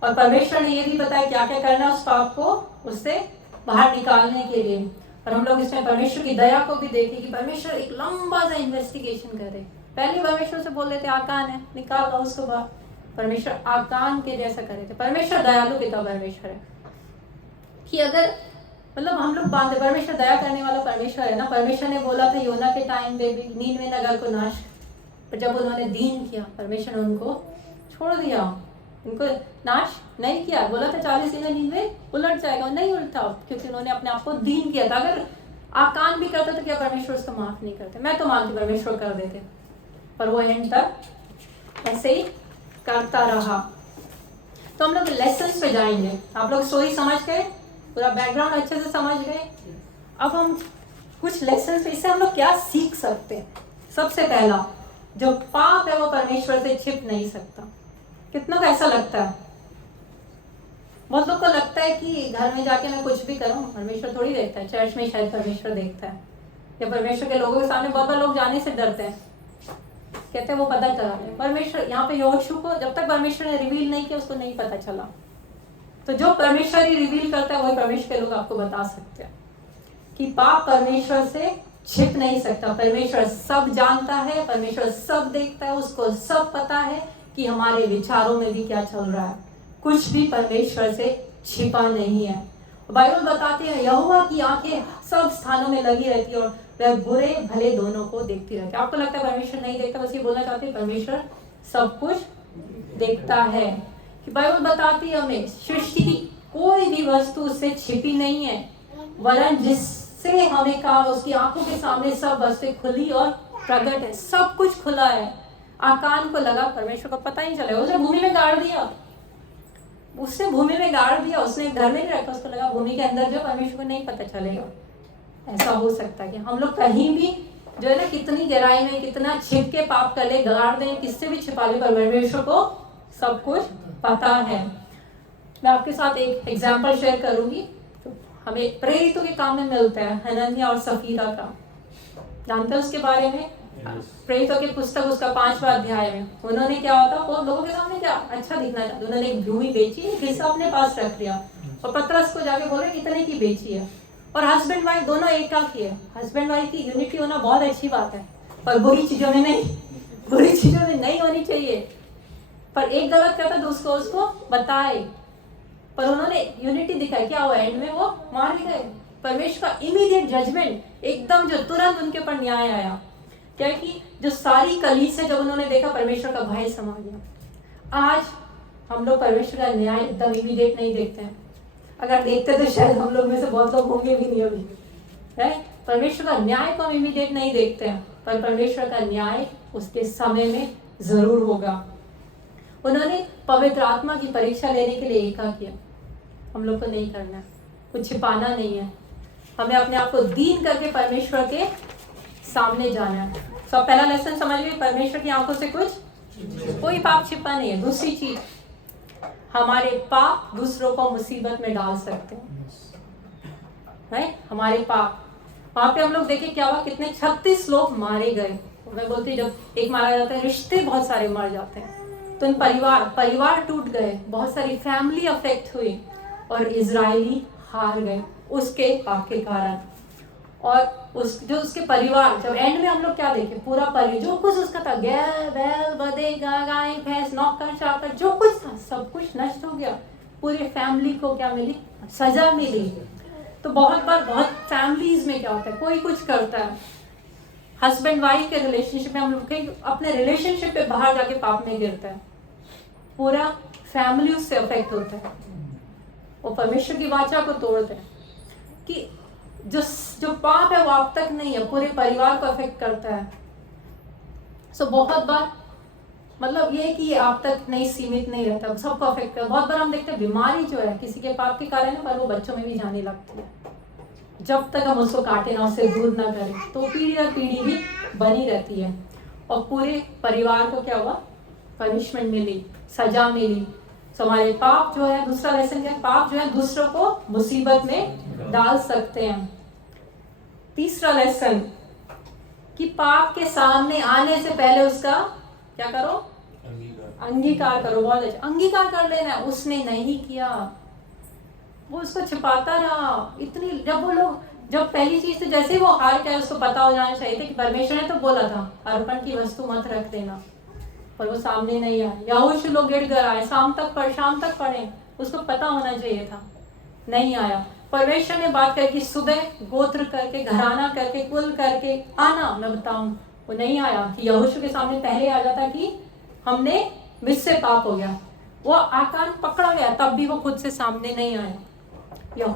और परमेश्वर ने ये भी बताया क्या क्या करना उस पाप को उससे बाहर निकालने के लिए। और हम लोग इसमें परमेश्वर की दया को भी देखें कि परमेश्वर एक लंबा सा इन्वेस्टिगेशन करे। पहले परमेश्वर से बोल देते आकान है, निकाल दो उसको बाहर। परमेश्वर आकान के जैसा करे थे। परमेश्वर दयालु पिता परमेश्वर है कि अगर मतलब हम लोग बांधे, परमेश्वर दया करने वाला परमेश्वर है ना। परमेश्वर ने बोला था योना के टाइम पे भी नीनवे नगर को नाश, पर जब उन्होंने दीन किया परमेश्वर ने उनको छोड़ दिया, उनको नाश नहीं किया। बोला था 40 दिन में नीनवे उलट जाएगा, नहीं उलटा, क्योंकि उन्होंने अपने आप को दीन किया था। अगर आकान भी करता तो क्या परमेश्वर उसको माफ नहीं करते? मैं तो मानती परमेश्वर कर देते, पर वो एंड तक ऐसे ही करता रहा। तो हम लोग लेसन्स पे जाएंगे। आप लोग स्टोरी समझ गए, पूरा बैकग्राउंड अच्छे से समझ गए। अब हम कुछ लेसन्स पे, इससे हम लोग क्या सीख सकते हैं। सबसे पहला, जो पाप है वो परमेश्वर से छिप नहीं सकता। कितना का ऐसा लगता है? बहुत लोग को लगता है कि घर में जाके मैं कुछ भी करूं परमेश्वर थोड़ी देखता है, चर्च में शायद परमेश्वर देखता है, या परमेश्वर के लोगों के सामने बहुत बार लोग जाने से डरते हैं, कहते हैं वो पता चला है। परमेश्वर यहाँ पे यहोशू को जब तक परमेश्वर ने रिवील नहीं किया उसको नहीं पता चला। तो जो परमेश्वर ही रिवील करता है वही परमेश्वर के लोग आपको बता सकते हैं कि पाप परमेश्वर से छिप नहीं सकता। परमेश्वर सब जानता है, परमेश्वर सब देखता है, उसको सब पता है कि हमारे विचारों में भी क्या चल रहा है। कुछ भी परमेश्वर से छिपा नहीं है। बाइबल बताते हैं यहोवा की आंखें सब स्थानों में लगी रहती है और वह बुरे भले दोनों को देखती रहती है। आपको लगता है परमेश्वर नहीं देखता, बस ये बोलना चाहते हैं परमेश्वर सब कुछ देखता है। कि बाइबल बताती है हमें सृष्टि की कोई भी वस्तु उससे छिपी नहीं है, वरन जिससे हमें कहा उसकी आंखों के सामने सब वस्तुएं खुली और प्रकट है। सब कुछ खुला है। आकान को लगा परमेश्वर को पता ही चलेगा। उसने भूमि में गाड़ दिया, उसने भूमि में गाड़ दिया, उसने घर में नहीं रखा, उसको लगा भूमि के अंदर जो परमेश्वर को नहीं पता चलेगा। ऐसा हो सकता है कि हम लोग कहीं भी जो है ना कितनी गहराई में कितना छिप के पाप कर ले, गाड़ दें, किससे भी छिपा ले, परमेश्वर को सब कुछ पता है। मैं आपके साथ एक एग्जाम्पल शेयर करूंगी। तो हमें प्रेरितों के काम में मिलता है हनन्याह और सफीरा का, जानते हैं उसके बारे में? प्रेरितों की पुस्तक उसका 5वां अध्याय में उन्होंने क्या होता वो लोगों के सामने क्या अच्छा दिखना चाहते, उन्होंने एक भूमि बेची, एक हिस्सा अपने पास रख लिया और पतरस को जाके बोले कितने की बेची है। और हस्बैंड वाइफ दोनों एक का किए। हस्बैंड वाइफ की यूनिटी होना बहुत अच्छी बात है, पर बुरी चीजों में नहीं, बुरी चीजों में नहीं होनी चाहिए। पर एक गलत करता दूसरा उसको बताए, पर उन्होंने यूनिटी दिखाई। क्या हुआ? एंड में वो मार गए। परमेश्वर का इमीडिएट जजमेंट, एकदम जो तुरंत उनके ऊपर न्याय आया। क्या कि जो सारी कलीसिया से जब उन्होंने देखा परमेश्वर का भय समा गया। आज हम लोग परमेश्वर का न्याय एकदम इमीडिएट नहीं देखते हैं। अगर देखते तो शायद हम लोग में से बहुत लोग होंगे भी नहीं अभी, है। परमेश्वर का न्याय को हम इमीडिएट नहीं देखते हैं, पर परमेश्वर का न्याय उसके समय में जरूर होगा। उन्होंने पवित्र आत्मा की परीक्षा लेने के लिए एका किया। हम लोग को नहीं करना है, कुछ छिपाना नहीं है। हमें अपने आप को दीन करके परमेश्वर के सामने जाना है। तो पहला लेसन समझ गए, परमेश्वर की आंखों से कुछ कोई पाप छिपा नहीं है। दूसरी चीज, हमारे पाप दूसरों को मुसीबत में डाल सकते हैं। हमारे पाप, वहां पे हम लोग देखे क्या हुआ, कितने 36 लोग मारे गए। मैं बोलती जब एक मारा जाता है रिश्ते बहुत सारे मर जाते हैं। तो परिवार टूट गए, बहुत सारी फैमिली अफेक्ट हुई और इजरायली हार गए उसके पाप के कारण। और उसके परिवार, जब एंड में हम लोग क्या देखे, पूरा परिवार जो कुछ उसका था, गैर बैल बदे गाय भैंस नौकर चाकर जो कुछ था सब कुछ नष्ट हो गया। पूरे फैमिली को क्या मिली? सजा मिली। तो बहुत बार बहुत फैमिलीज में क्या होता है, कोई कुछ करता है, हस्बैंड वाइफ के रिलेशनशिप में हम लोग अपने रिलेशनशिप पे बाहर जाके पाप में गिरता है, पूरा फैमिली उससे अफेक्ट होता है। वो परमेश्वर की वाचा को तोड़ते हैं कि जो पाप है वो आप तक नहीं है, पूरे परिवार को अफेक्ट करता है। सो बहुत बार मतलब ये कि आप तक नहीं सीमित नहीं रहता, सबको अफेक्ट करता है। बहुत बार हम देखते हैं बीमारी जो है किसी के पाप के कारण है, पर वो बच्चों में भी जाने लगती है। जब तक हम उसको काटे ना, उससे दूर ना करें, तो पीढ़ी दर पीढ़ी भी बनी रहती है और पूरे परिवार को क्या हुआ? पनिशमेंट मिली, सजा मिली। तो हमारे पाप जो है, दूसरा लेसन क्या है, पाप जो है दूसरों को मुसीबत में डाल सकते हैं। तीसरा लेसन कि पाप के सामने आने से पहले उसका क्या करो? अंगीकार करो। बहुत अच्छा, अंगीकार कर लेना। उसने नहीं किया, वो उसको छिपाता रहा। इतनी जब पहली चीज तो जैसे ही वो हार गया, उसको पता हो जाना चाहिए था कि परमेश्वर ने तो बोला था अर्पण की वस्तु मत रख देना, पर वो सामने नहीं आया। यहोशू लोग गिड़गिड़ आए, शाम तक पढ़े, उसको पता होना चाहिए था, नहीं आया। परमेश्वर ने बात करके सुबह गोत्र करके, घराना करके, कुल करके आना, मैं बताऊं वो नहीं आया कि यहोशू के सामने पहले आ जाता कि हमने मुझसे पाप हो गया। वो आकान पकड़ा गया, तब भी वो खुद से सामने नहीं आया। यो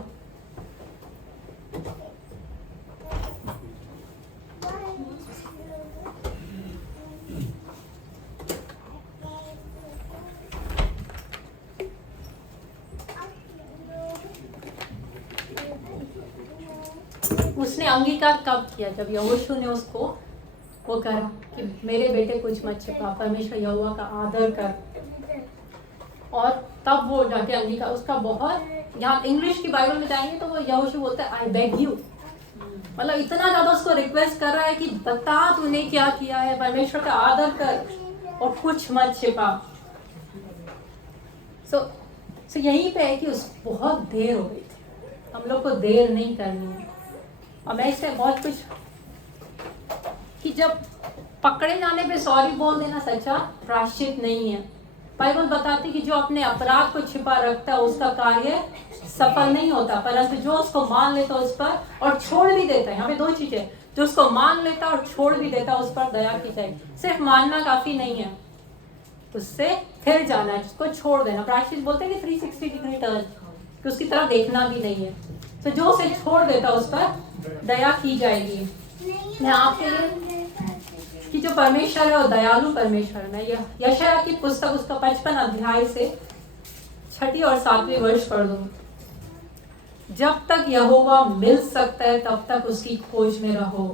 उसने अंगीकार कब किया? जब यहोशू ने उसको वो करा कि मेरे बेटे कुछ मत छिपा, परमेश्वर यहोवा का आदर कर, और तब वो जाके अंगीकार उसका बहुत। यहाँ इंग्लिश की बाइबल में जाएंगे तो वो यहोशू बोलता है आई बेग यू, मतलब इतना ज्यादा उसको रिक्वेस्ट कर रहा है कि बता तूने क्या किया है, परमेश्वर का आदर कर और कुछ मत छिपा। सो यहीं पे है कि उस बहुत देर हो गई थी। हम लोग को देर नहीं करनी है। और मैं इससे बहुत कुछ कि कि जब पकड़े जाने पे सॉरी बोल देना सच्चा प्रायश्चित नहीं है। बाइबल बताती कि जो अपने अपराध को छिपा रखता है उसका कार्य सफल नहीं होता, परंतु जो उसको मान लेता है उस पर और छोड़ भी देता है। यहाँ पे दो चीजें, जो उसको मान लेता और छोड़ भी देता उस पर दया की जाएगी। सिर्फ मानना काफी नहीं है, उससे फिर जाना है, उसको छोड़ देना। प्रायश्चित बोलते हैं कि 360 डिग्री टर्न, कि उसकी तरफ देखना भी नहीं है। तो जो उसे छोड़ देता उस पर दया की जाएगी। मैं आपके लिए कि जो परमेश्वर है वो दयालु परमेश्वर है। यशायाह की पुस्तक उसका 55 अध्याय से 6 और 7 वर्ष पढ़ दो। जब तक यहोवा मिल सकता है तब तक उसकी खोज में रहो,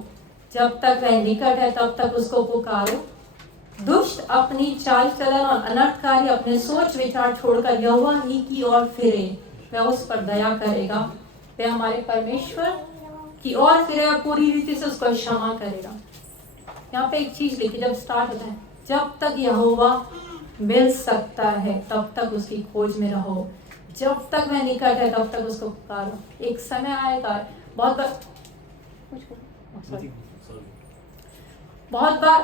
जब तक वह निकट है तब तक उसको पुकारो। दुष्ट अपनी चाल चलन और अनर्थकारी अपने सोच विचार छोड़कर यहोवा ही की ओर फिरे, वह उस पर दया करेगा। वह हमारे परमेश्वर की ओर फिरे और पूरी रीति से उसको क्षमा करेगा। यहाँ पे एक चीज लिखी, जब स्टार्ट होता है, जब तक यहोवा मिल सकता है तब तक उसकी खोज में रहो, जब तक वह निकट है तब तक उसको पुकारो। एक समय आएगा, बहुत बार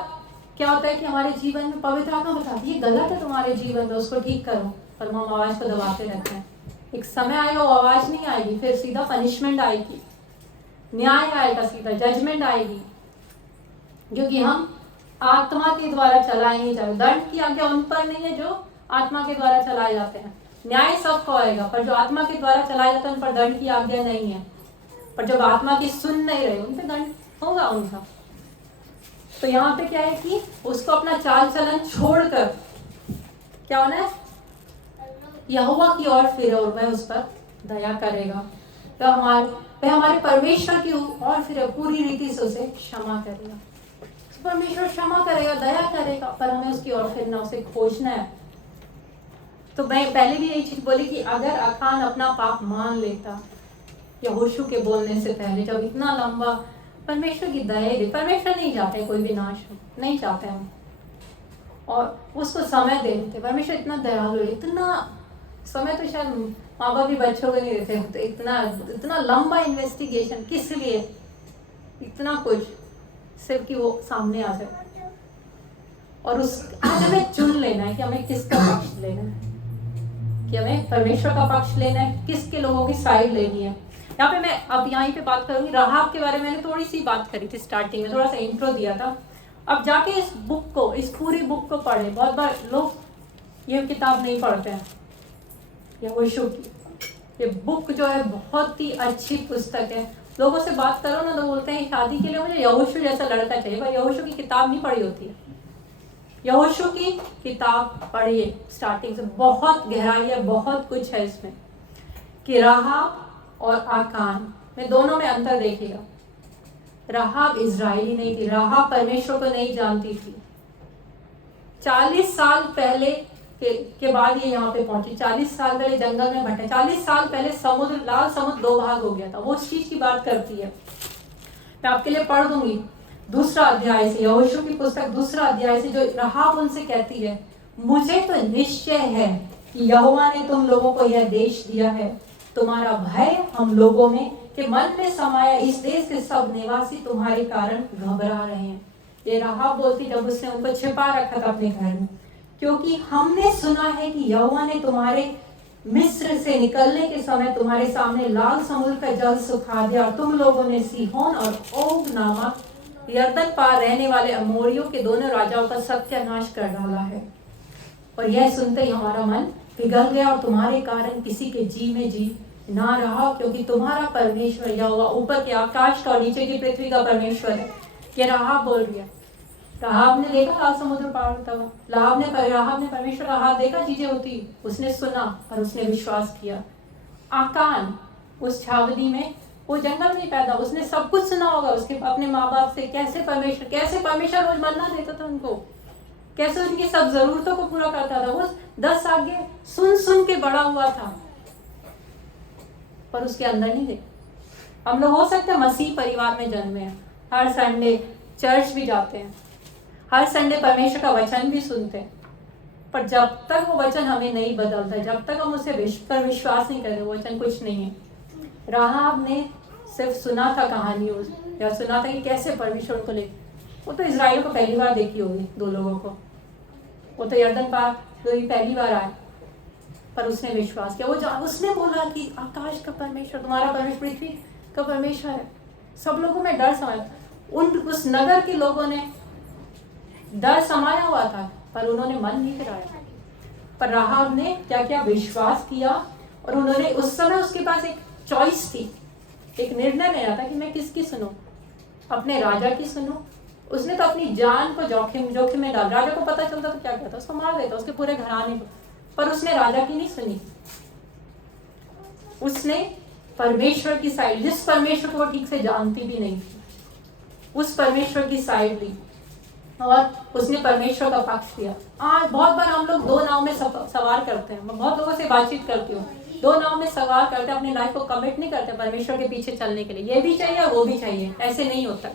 क्या होता है कि हमारे जीवन में पवित्र आत्मा बताती है ये गलत है तुम्हारे जीवन में, उसको ठीक करो, पर हम आवाज को दबाते रहते हैं। एक समय आएगा वो आवाज नहीं आएगी, फिर सीधा पनिशमेंट आएगी, न्याय आएगा, सीधा जजमेंट आएगी, क्योंकि हम आत्मा के द्वारा चलाए नहीं जाते। दंड की आज्ञा उन पर नहीं है जो आत्मा के द्वारा चलाए जाते हैं। न्याय सबको आएगा, पर जो आत्मा के द्वारा चलाए जाते हैं उन पर दंड की आज्ञा नहीं है। पर जब आत्मा की सुन नहीं रहे उन पर दंड होगा उनका। तो यहाँ पे क्या है कि उसको अपना चाल चलन छोड़कर क्या होना है, यहोवा की ओर फिरे और वह उस पर दया करेगा। तो वह हमारे परमेश्वर की ओर फिरे, पूरी रीति से उसे क्षमा करेगा। परमेश्वर क्षमा करेगा, दया करेगा, पर हमें उसकी ओर फिरना, उसे खोजना है। तो मैं पहले भी यही चीज बोली कि अगर अकान अपना पाप मान लेता, यहोशू के बोलने से पहले, जब इतना लंबा परमेश्वर की दया दे, परमेश्वर नहीं चाहते कोई भी नाश हो, नहीं चाहते हम, और उसको समय दे देते। परमेश्वर इतना दयालु, इतना समय तो शायद माँ बाप भी बच्चों को नहीं देते, तो इतना लंबा इन्वेस्टिगेशन किस लिए, इतना कुछ सिर्फ कि वो सामने आ जाए। और उस हमें चुन लेना है कि हमें किसका पक्ष लेना है, कि हमें परमेश्वर का पक्ष लेना है, किसके लोगों की साइड लेनी है। यहाँ पे मैं अब यहीं पे बात करूंगी राहाब के बारे में। मैंने थोड़ी सी बात करी थी स्टार्टिंग में, थोड़ा सा इंट्रो दिया था। अब जाके इस बुक को, इस पूरी बुक को पढ़े। बहुत बार लोग ये किताब नहीं पढ़ते हैं, यहोशू की ये बुक जो है बहुत ही अच्छी पुस्तक है। लोगों से बात करो ना तो बोलते हैं शादी के लिए मुझे यहोशू जैसा लड़का चाहिए, पर यहोशू की किताब नहीं पढ़ी होती है। यहोशू की किताब पढ़िए स्टार्टिंग से, बहुत गहराई है, बहुत कुछ है इसमें। कि राहाब और आकान में दोनों में अंतर देखिएगा। राहाब इजरायली नहीं थी, राहाब परमेश्वर को नहीं जानती थी। 40 साल पहले के बाद ये यहाँ पे पहुंची। 40 साल पहले जंगल में भटके, 40 साल पहले समुद्र, लाल समुद्र 2 भाग हो गया था। वो उस चीज की बात करती है। मैं आपके लिए पढ़ दूंगी 2 अध्याय से, यहोशू की पुस्तक 2 अध्याय से, जो राहाब उनसे कहती है, मुझे तो निश्चय है कि यहोवा ने तुम लोगों को यह देश दिया है। तुम्हारा भय हम लोगों में के मन में समाया, इस देश के सब निवासी तुम्हारे कारण घबरा रहे हैं। ये राहाब बोलती जब उसने उनको छिपा रखा था अपने घर में, क्योंकि हमने सुना है कि यहोवा ने तुम्हारे मिस्र से निकलने के समय तुम्हारे सामने लाल समुद्र का जल सुखा दिया, और तुम लोगों ने सीहोन और ओग नामक यरदन पार रहने वाले अमोरियों के दोनों राजाओं का सत्यानाश कर डाला है। और यह सुनते ही हमारा मन पिघल गया और तुम्हारे कारण किसी के जी में जी ना रहा, क्योंकि तुम्हारा परमेश्वर यहोवा ऊपर के आकाश का और नीचे की पृथ्वी का परमेश्वर है। ये राहाब बोल रही है। राहाब ने देखा लाल समुद्र पार होता हुआ, राहाब ने परमेश्वर का हाथ देखा चीजें होती, उसने सुना पर उसने विश्वास किया। आकान उस छावनी में, वो जंगल में पैदा, उसने सब कुछ सुना होगा उसके अपने माँ बाप से, कैसे परमेश्वर रोज मन्ना देता था उनको, कैसे उनकी सब जरूरतों को पूरा करता था। वो 10 आज्ञा सुन सुन के बड़ा हुआ था, पर उसके अंदर नहीं थे। हम लोग हो सकते हैं मसीह परिवार में जन्मे हैं, हर संडे चर्च भी जाते हैं, हर संडे परमेश्वर का वचन भी सुनते हैं, पर जब तक वो वचन हमें नहीं बदलता, जब तक हम उसे पर विश्वास नहीं करते, वो वचन कुछ नहीं है। राहाब ने सिर्फ सुना था कहानी, या सुना था कि कैसे परमेश्वर उनको ले, वो तो इजराइल को पहली बार देखी होगी, 2 लोगों को, वो तो यर्दन पार पहली बार आए, पर उसने विश्वास किया। उसने बोला कि आकाश का परमेश्वर, तुम्हारा परमेश्वर पृथ्वी का परमेश्वर है। सब लोगों में डर समाया, उस नगर के लोगों ने डर समाया हुआ था, पर उन्होंने मन नहीं फिराया। पर राहाब ने क्या किया, विश्वास किया, और उन्होंने उस समय उसके पास एक चॉइस थी, एक निर्णय लेना था कि मैं किसकी सुनूं, अपने राजा की सुनूं। उसने तो अपनी जान को जोखिम में डाल, राजा को पता चलता तो क्या कहता, उसको मार देता, उसके पूरे घराने को, पर उसने राजा की नहीं सुनी। उसने परमेश्वर की साइड, जिस परमेश्वर को वो ठीक से जानती भी नहीं थी, उस परमेश्वर की साइड ली और उसने परमेश्वर का पक्ष लिया। आज बहुत बार हम लोग 2 नाव में सवार करते हैं। मैं बहुत लोगों से बातचीत करती हूँ, 2 नाव में सवार करते हैं, अपनी लाइफ को कमिट नहीं करते परमेश्वर के पीछे चलने के लिए। ये भी चाहिए वो भी चाहिए, ऐसे नहीं होता,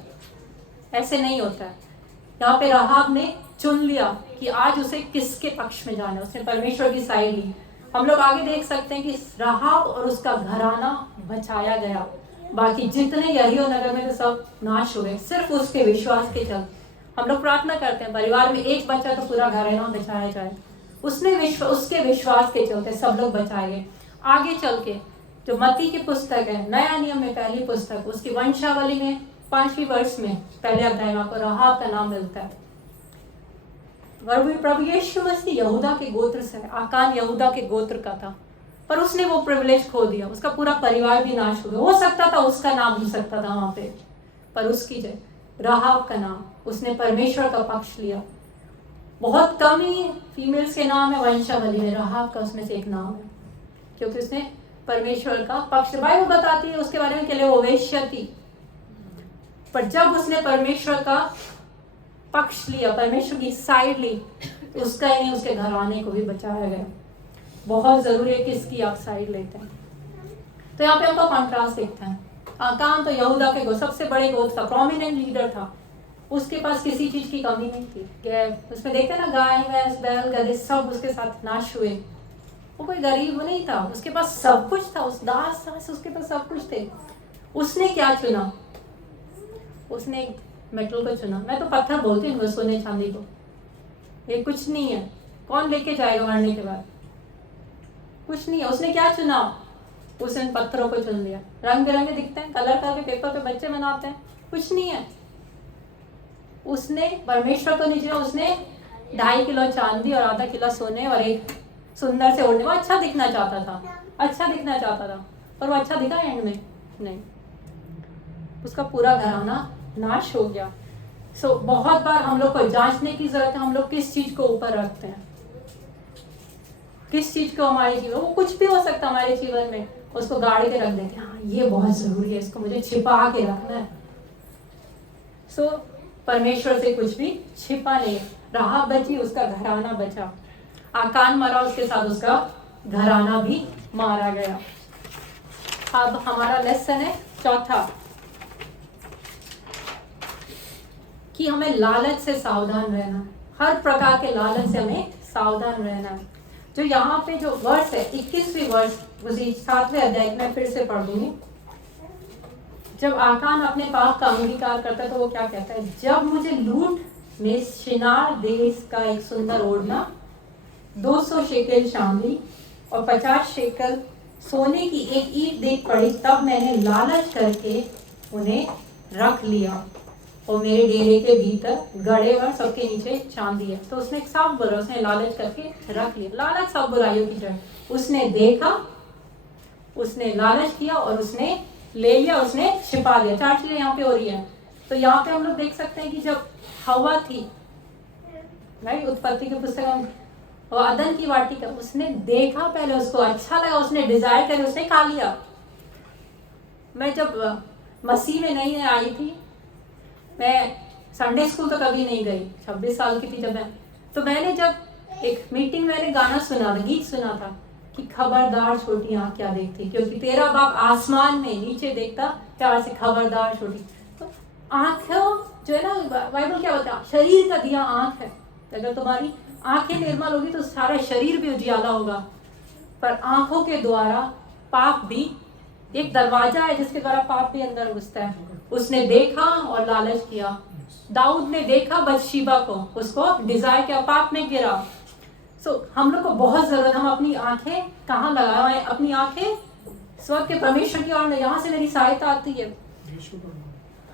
ऐसे नहीं होता है। यहाँ पे राहाब ने चुन लिया कि आज उसे किसके पक्ष में जाना है, उसने परमेश्वर की साइड ली। हम लोग आगे देख सकते हैं कि राहाब और उसका घराना बचाया गया, बाकी जितने यरीहो नगर में तो सब नाश हुए, सिर्फ उसके विश्वास के चलते। हम लोग प्रार्थना करते हैं परिवार में एक बच्चा तो पूरा घराना बचाया जाए, उसके विश्वास के चलते सब लोग बचाए गए। आगे चल के जो मत्ती की पुस्तक है, नया नियम में पहली पुस्तक, उसकी वंशावली में 5वीं वर्ष में पहले अध्याय में आपको राहाब का नाम मिलता है। प्रभु यीशु मसीह यहूदा के गोत्र से, आकान यहूदा के गोत्र का था, पर उसने वो प्रिविलेज खो दिया, उसका पूरा परिवार भी नाश हो गया। हो सकता था उसका नाम हो सकता था वहां पे, पर उसकी जय राहाब का नाम, उसने परमेश्वर का पक्ष लिया। बहुत कम ही फीमेल्स के नाम है वंशावली में, राहाब का उसमें से एक नाम है, क्योंकि उसने परमेश्वर का पक्ष, बाइबल बताती है उसके बारे में के लिए वो वेश्या थी, पर जब उसने परमेश्वर का पक्ष लिया, परमेश्वर की साइड ली, तो उसका ही नहीं उसके घराने को भी बचाया गया। बहुत जरूरी है कि इसकी आप साइड लेते हैं। तो यहाँ पे हमको कॉन्ट्रास्ट देखते हैं। आकान तो यहूदा के सबसे बड़े गोत्र था, प्रोमिनेंट लीडर था, उसके पास किसी चीज की कमी नहीं थी। उसमें देखते हैं ना, गाय भैंस बैल गधे सब उसके साथ नाश हुए। वो कोई गरीब नहीं था, उसके पास सब कुछ था, उस दास उसके पास सब कुछ थे। उसने क्या चुना, उसने मेटल को चुना। मैं तो पत्थर बोलती हूँ सोने चांदी को, ये कुछ नहीं है, कौन लेके जाएगा मरने के बाद, कुछ नहीं है। उसने क्या चुना, उसने पत्थरों को चुन लिया। रंग बिरंगे दिखते हैं, कलर करके पेपर पे बच्चे बनाते हैं, कुछ नहीं है। उसने परमेश्वर को नहीं चुना, उसने 2.5 किलो चांदी और आधा किलो सोने और एक सुंदर से ओढ़ने, वो अच्छा दिखना चाहता था, अच्छा दिखना चाहता था, पर वो अच्छा दिखा एंड में नहीं, उसका पूरा घराना नाश हो गया। बहुत बार हम लोग को जांचने की जरूरत है, हम लोग किस चीज को ऊपर रखते हैं, किस चीज को हमारे जीवन, वो कुछ भी हो सकता है हमारे जीवन में, उसको गाड़ के रख देते हैं, हाँ ये बहुत जरूरी है, इसको मुझे छिपा के रखना है। परमेश्वर से कुछ भी छिपा नहीं। राहाब बची, उसका घराना बचा। आकान मरा, उसके साथ उसका घराना भी मारा गया। अब हमारा लेसन है चौथा, कि हमें लालच से सावधान रहना, हर प्रकार के लालच से हमें सावधान रहना है। जो यहाँ पे जो वर्ष है 21वीं वर्ष, उसी 7वें अध्याय में फिर से पढ़ दूंगी। जब आकान अपने पाप का अंगीकार करता है तो वो क्या कहता है, जब मुझे लूट में शिनार देश का एक सुंदर ओढ़ना, 200 शेकल चांदी और 50 शेकल सोने की एक ईंट देख पड़ी, तब मैंने लालच करके उन्हें रख लिया और मेरे डेरे के भीतर गड़े और सबके नीचे चांदी है। तो उसने एक साफ बोला, उसने लालच करके रख लिया। लालच सब बुराइयों की जड़। उसने देखा, उसने लालच किया और उसने ले लिया, उसने छिपा दिया। 4 चीजें यहाँ पे हो रही है। तो यहाँ पे हम लोग देख सकते हैं कि जब हवा थी, राइट, उत्पत्ति की पुस्तक और अदन की वाटिका, उसने देखा, पहले उसको अच्छा लगा, उसने डिजायर करे, उसने खा लिया। मैं जब मसीह में नहीं आई थी, मैं संडे स्कूल तो कभी नहीं गई, 26 साल की थी जब मैं, तो मैंने जब एक मीटिंग में मैंने गाना सुना था, गीत सुना था कि खबरदार छोटी आँख क्या देखती, क्योंकि तेरा बाप आसमान में नीचे देखता, प्यार से खबरदार छोटी। तो आँखों जो है ना, बाइबल क्या होता है, शरीर का दिया आँख है। अगर तुम्हारी आंखें निर्मल होगी तो सारा शरीर भी उजियाला होगा। पर आंखों के द्वारा पाप भी एक दरवाजा है जिसके द्वारा पाप भी अंदर घुसता है। उसने देखा और लालच किया दाऊद ने देखा बत्शेबा को, उसको डिजायर किया, पाप में गिरा। हम लोग को बहुत जरूरत, हम अपनी आंखें कहाँ लगाए, अपनी आंखें स्वर्ग के परमेश्वर की ओर, यहाँ से मेरी सहायता आती है,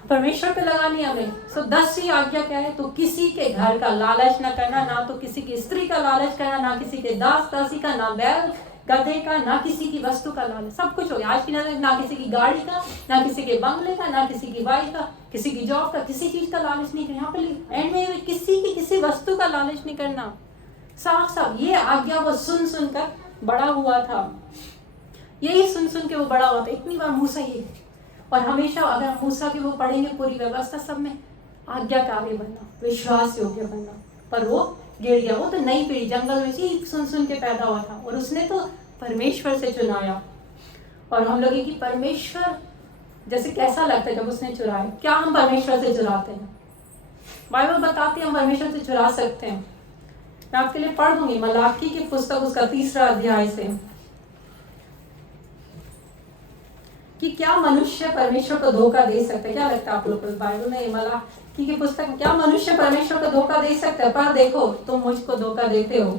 परमेश्वर पे लगानी है हमें। 10वीं आज्ञा क्या है? तो किसी के घर का लालच न करना, ना तो किसी की स्त्री का लालच करना, ना किसी के दास दासी का, ना बैल गधे का, ना किसी की वस्तु का लालच। सब कुछ हो गया आज की नजर, ना किसी की गाड़ी का, ना किसी के बंगले का, ना किसी की बाइक का, किसी की जॉब का, किसी चीज का लालच नहीं करना। यहाँ पे एंड में किसी की किसी वस्तु का लालच नहीं करना। साफ साफ ये आज्ञा वो सुन सुनकर बड़ा हुआ था, यही सुन सुन के वो बड़ा हुआ था। इतनी बार मूसा ये, और हमेशा अगर हम मूसा की वो पढ़ेंगे पूरी व्यवस्था सब में, आज्ञाकारी बनना, विश्वास योग्य बनना, पर वो गिर गया। वो तो नई पीढ़ी जंगल में ही सुन सुन के पैदा हुआ था, और उसने तो परमेश्वर से चुनाया। और हम लोग कि परमेश्वर जैसे कैसा लगता है जब उसने चुराया? क्या हम परमेश्वर से चुराते हैं? बाइबल बताती है हम परमेश्वर से चुरा सकते हैं। मैं आपके लिए पढ़ दूंगी मलाकी की पुस्तक, उसका 3रा अध्याय से, कि क्या मनुष्य परमेश्वर को धोखा दे सकता है? क्या लगता है आप लोग को बाइबल में मलाकी की पुस्तक में, क्या मनुष्य परमेश्वर को धोखा दे सकता है? पर देखो तुम मुझको धोखा देते हो,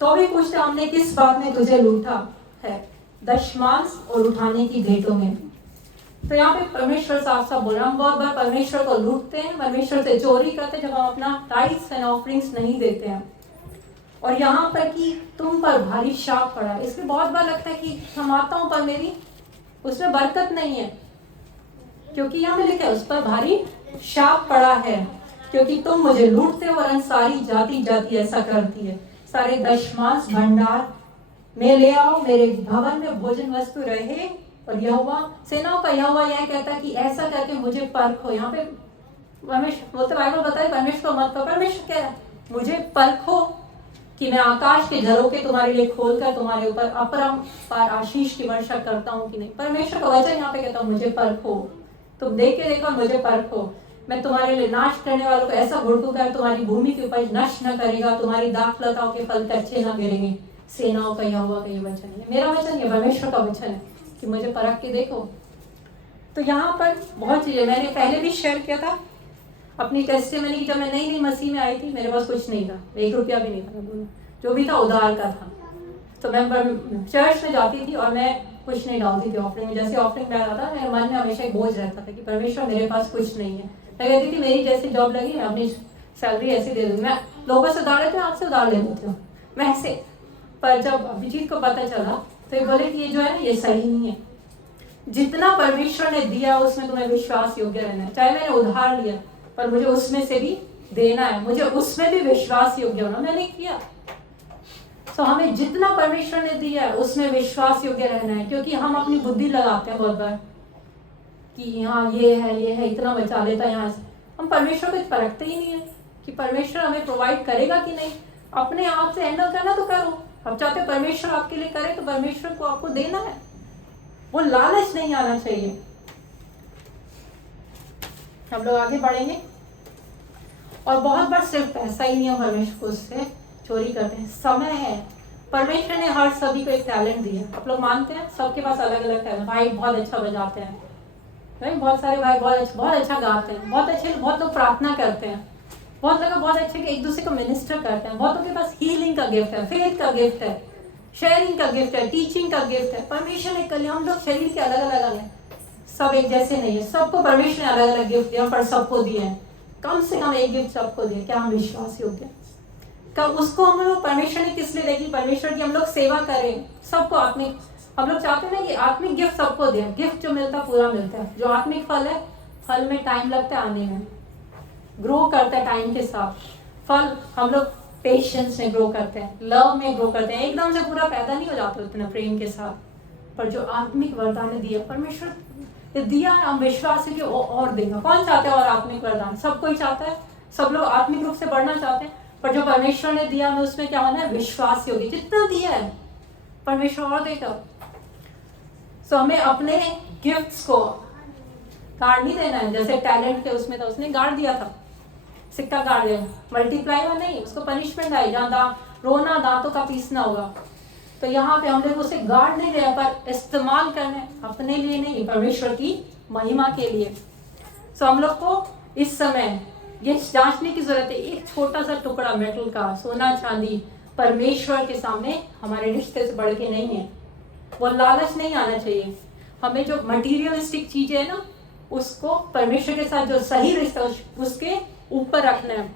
तो भी पूछते हमने किस बात में तुझे लूटा है? दशमांश और उठाने की भेंटों में। तो यहाँ पे परमेश्वर साफ साफ बोल रहा, हम बहुत बार परमेश्वर को लूटते हैं, परमेश्वर से चोरी करते हैं जब हम अपना टाइट्स एंड ऑफरिंग्स नहीं देते हैं। और यहाँ पर कि तुम पर भारी शाप पड़ा, इसमें बहुत बार लगता है कि कमाता हूं पर मेरी उसमें बरकत नहीं है, क्योंकि यहाँ पे लिखा है उस पर भारी शाप पड़ा है, क्योंकि तुम मुझे लूटते हो और सारी जाति जाति ऐसा करती है। सारे दशमांश भंडार में ले आओ, मेरे भवन में भोजन वस्तु रहे। और यहोवा सेनाओं का यहोवा यह कहता है कि ऐसा करके मुझे परखो। यहाँ पे परमेश्वर बोलते, बाइबल बताए परमेश्वर को मत करो, परमेश्वर कह रहा है मुझे परखो कि मैं आकाश के झरोखे तुम्हारे लिए खोलकर तुम्हारे ऊपर अपरंपार आशीष की वर्षा करता हूँ कि नहीं। परमेश्वर का वचन यहाँ पे कहता हूँ मुझे परखो, तुम देख के देखो मुझे परखो। मैं तुम्हारे लिए नाश करने वालों को ऐसा भुड़कूंगा तुम्हारी भूमि की उपज नष्ट न करेगा, तुम्हारी दाखलताओं के फल कच्चे न गिरेंगे। सेनाओं का यहोवा का ये वचन है, मेरा वचन है, परमेश्वर का वचन है कि मुझे परख के देखो। तो यहाँ पर बहुत चीजें मैंने पहले भी शेयर किया था अपनी टेस्टिमनी की, जब मैं नई नई मसीह में आई थी मेरे पास कुछ नहीं था, 1 रुपया भी नहीं था, जो भी था उधार का था। तो मैं चर्च में जाती थी और मैं कुछ नहीं डालती थी ऑफरिंग में। जैसे ऑफरिंग में आता मेरे मन में हमेशा एक बोझ रहता था कि परमेश्वर मेरे पास कुछ नहीं है। मैं कहती थी मेरी जैसी जॉब लगी मैं अपनी सैलरी ऐसी दे दूँगी, मैं लोगों से उधार लेती हूँ, आपसे उधार ले लेती हूँ मैं ऐसे। पर जब अभिजीत को पता चला तो ये बोले कि ये जो है ना ये सही नहीं है, जितना परमेश्वर ने दिया उसमें तुम्हें विश्वास योग्य रहना है। चाहे मैंने उधार लिया पर मुझे उसमें से भी देना है, मुझे उसमें भी विश्वास योग्य होना, मैंने किया। तो हमें जितना परमेश्वर ने दिया है उसमें विश्वास योग्य रहना है, क्योंकि हम अपनी बुद्धि लगाते हैं बहुत बार कि हाँ ये है इतना बचा लेता है यहाँ से। हम परमेश्वर को परखते ही नहीं है कि परमेश्वर हमें प्रोवाइड करेगा कि नहीं। अपने आप से हैंडल करना तो करो, आप चाहते परमेश्वर आपके लिए करे तो परमेश्वर को आपको देना है, वो लालच नहीं आना चाहिए। हम लोग आगे बढ़ेंगे। और बहुत बार सिर्फ पैसा ही नहीं है, परमेश्वर को उससे चोरी करते हैं, समय है। परमेश्वर ने हर सभी को एक टैलेंट दिया, आप लोग मानते हैं सबके पास अलग अलग टैलेंट। भाई बहुत अच्छा बजाते हैं, भाई बहुत सारे भाई बहुत अच्छा गाते हैं, बहुत लोग प्रार्थना करते हैं, बहुत लोग बहुत अच्छे एक दूसरे को मिनिस्टर करते हैं, बहुत लोगों के पास हीलिंग का गिफ्ट है, फेथ का गिफ्ट है, शेयरिंग का गिफ्ट है, टीचिंग का गिफ्ट है। परमेश्वर ने कल्याण, हम लोग शरीर के अलग अलग हैं, सब एक जैसे नहीं है, सबको परमेश्वर ने अलग अलग गिफ्ट दिया, पर सबको दिए हैं, कम से कम एक गिफ्ट सबको दिए। क्या हम विश्वास योग्य? कब उसको हम लोग परमेश्वर ने किस लिए देखी? परमेश्वर की हम लोग सेवा करें, सबको आत्मिक, हम लोग चाहते हैं ना कि आत्मिक गिफ्ट सबको दें। गिफ्ट जो मिलता है पूरा मिलता है, जो आत्मिक फल है फल में टाइम लगता है आने में, ग्रो करता है टाइम के साथ। फल हम लोग पेशेंस में ग्रो करते हैं, लव में ग्रो करते हैं, एकदम से पूरा पैदा नहीं हो जाता उतना प्रेम के साथ। पर जो आत्मिक वरदान दिया परमेश्वर दिया है, हम विश्वास है कि वो और देगा। कौन चाहता है और आत्मिक वरदान? सब कोई चाहता है, सब लोग आत्मिक रूप से बढ़ना चाहते हैं, पर जो परमेश्वर ने दिया हमें उसमें क्या होना है? विश्वास योग्य। जितना दिया है परमेश्वर और देगा। सो हमें अपने गिफ्ट्स को गाड़ नहीं देना है, जैसे टैलेंट थे उसमें था, उसने गाड़ दिया था, सिक्का गाड़ दिया, मल्टीप्लाई हुआ नहीं, उसको पनिशमेंट आई, जहाँ रोना दांतों का पीसना होगा। तो यहाँ पे हम लोग उसे गाड़ नहीं रहे, पर इस्तेमाल करने अपने लिए नहीं, परमेश्वर की महिमा के लिए। सो हम लोग को इस समय ये जांचने की जरूरत है, एक छोटा सा टुकड़ा मेटल का, सोना चांदी परमेश्वर के सामने हमारे रिश्ते से बढ़ के नहीं है। वो लालच नहीं आना चाहिए। हमें जो मटीरियलिस्टिक चीजें है ना, उसको परमेश्वर के साथ जो सही रिश्ता उसके ऊपर रखना है।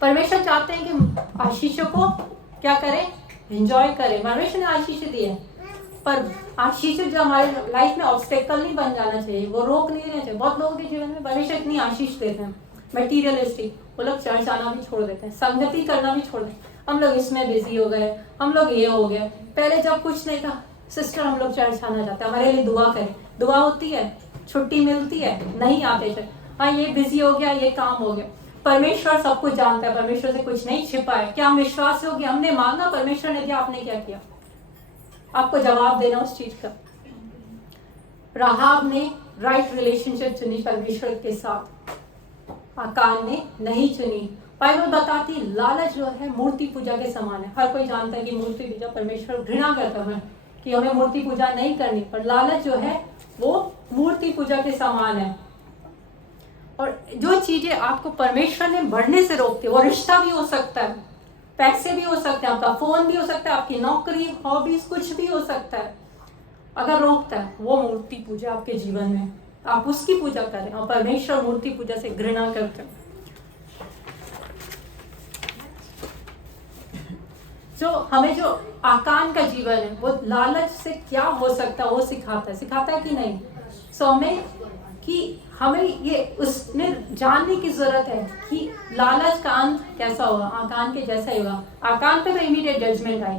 परमेश्वर चाहते हैं कि आशीषों को क्या करें, एंजॉय करें। परमेश्वर ने आशीष दी है, पर आशीष जो हमारे लाइफ में ऑब्स्टेकल नहीं बन जाना चाहिए, वो रोक नहीं देना चाहिए। बहुत लोगों के जीवन में परमेश्वर इतनी आशीष देते हैं मटीरियलिस्टिक, वो लोग चर्च आना भी छोड़ देते हैं, संगति करना भी छोड़ देते हैं। हम लोग इसमें बिजी हो गए, हम लोग ये हो गए। पहले जब कुछ नहीं था, सिस्टर हम लोग चर्च आना चाहते हैं, हमारे लिए दुआ करें। दुआ होती है, छुट्टी मिलती है, नहीं आते चर्च, हाँ ये बिजी हो गया, ये काम हो गया। परमेश्वर सब कुछ जानता है, परमेश्वर से कुछ नहीं छिपा है। क्या हम विश्वास हो गया, हमने मांगा, परमेश्वर ने दिया, आपने क्या किया? आपको जवाब देना उस चीज का। राहाब ने राइट रिलेशनशिप चुनी परमेश्वर के साथ, आकान ने नहीं चुनी। बाइबल बताती लालच जो है मूर्ति पूजा के समान है। हर कोई जानता है कि मूर्ति पूजा परमेश्वर घृणा करता है, कि हमें मूर्ति पूजा नहीं करनी, पर लालच जो है वो मूर्ति पूजा के समान है। और जो चीजें आपको परमेश्वर ने बढ़ने से रोकती है, वो रिश्ता भी हो सकता है, पैसे भी हो सकते हैं, आपका फोन भी हो सकता है, आपकी नौकरी, हॉबीज, कुछ भी हो सकता है। अगर रोकता है वो मूर्ति पूजा आपके जीवन में, आप उसकी पूजा करें। और परमेश्वर मूर्ति पूजा से घृणा करते हैं। जो आकान का जीवन है, वो लालच से क्या हो सकता है वो सिखाता है कि नहीं। हमें ये उसमें जानने की जरूरत है कि लालच का अंत कैसा होगा, आकान के जैसा ही होगा। आकान पे तो इमीडिएट जजमेंट आई,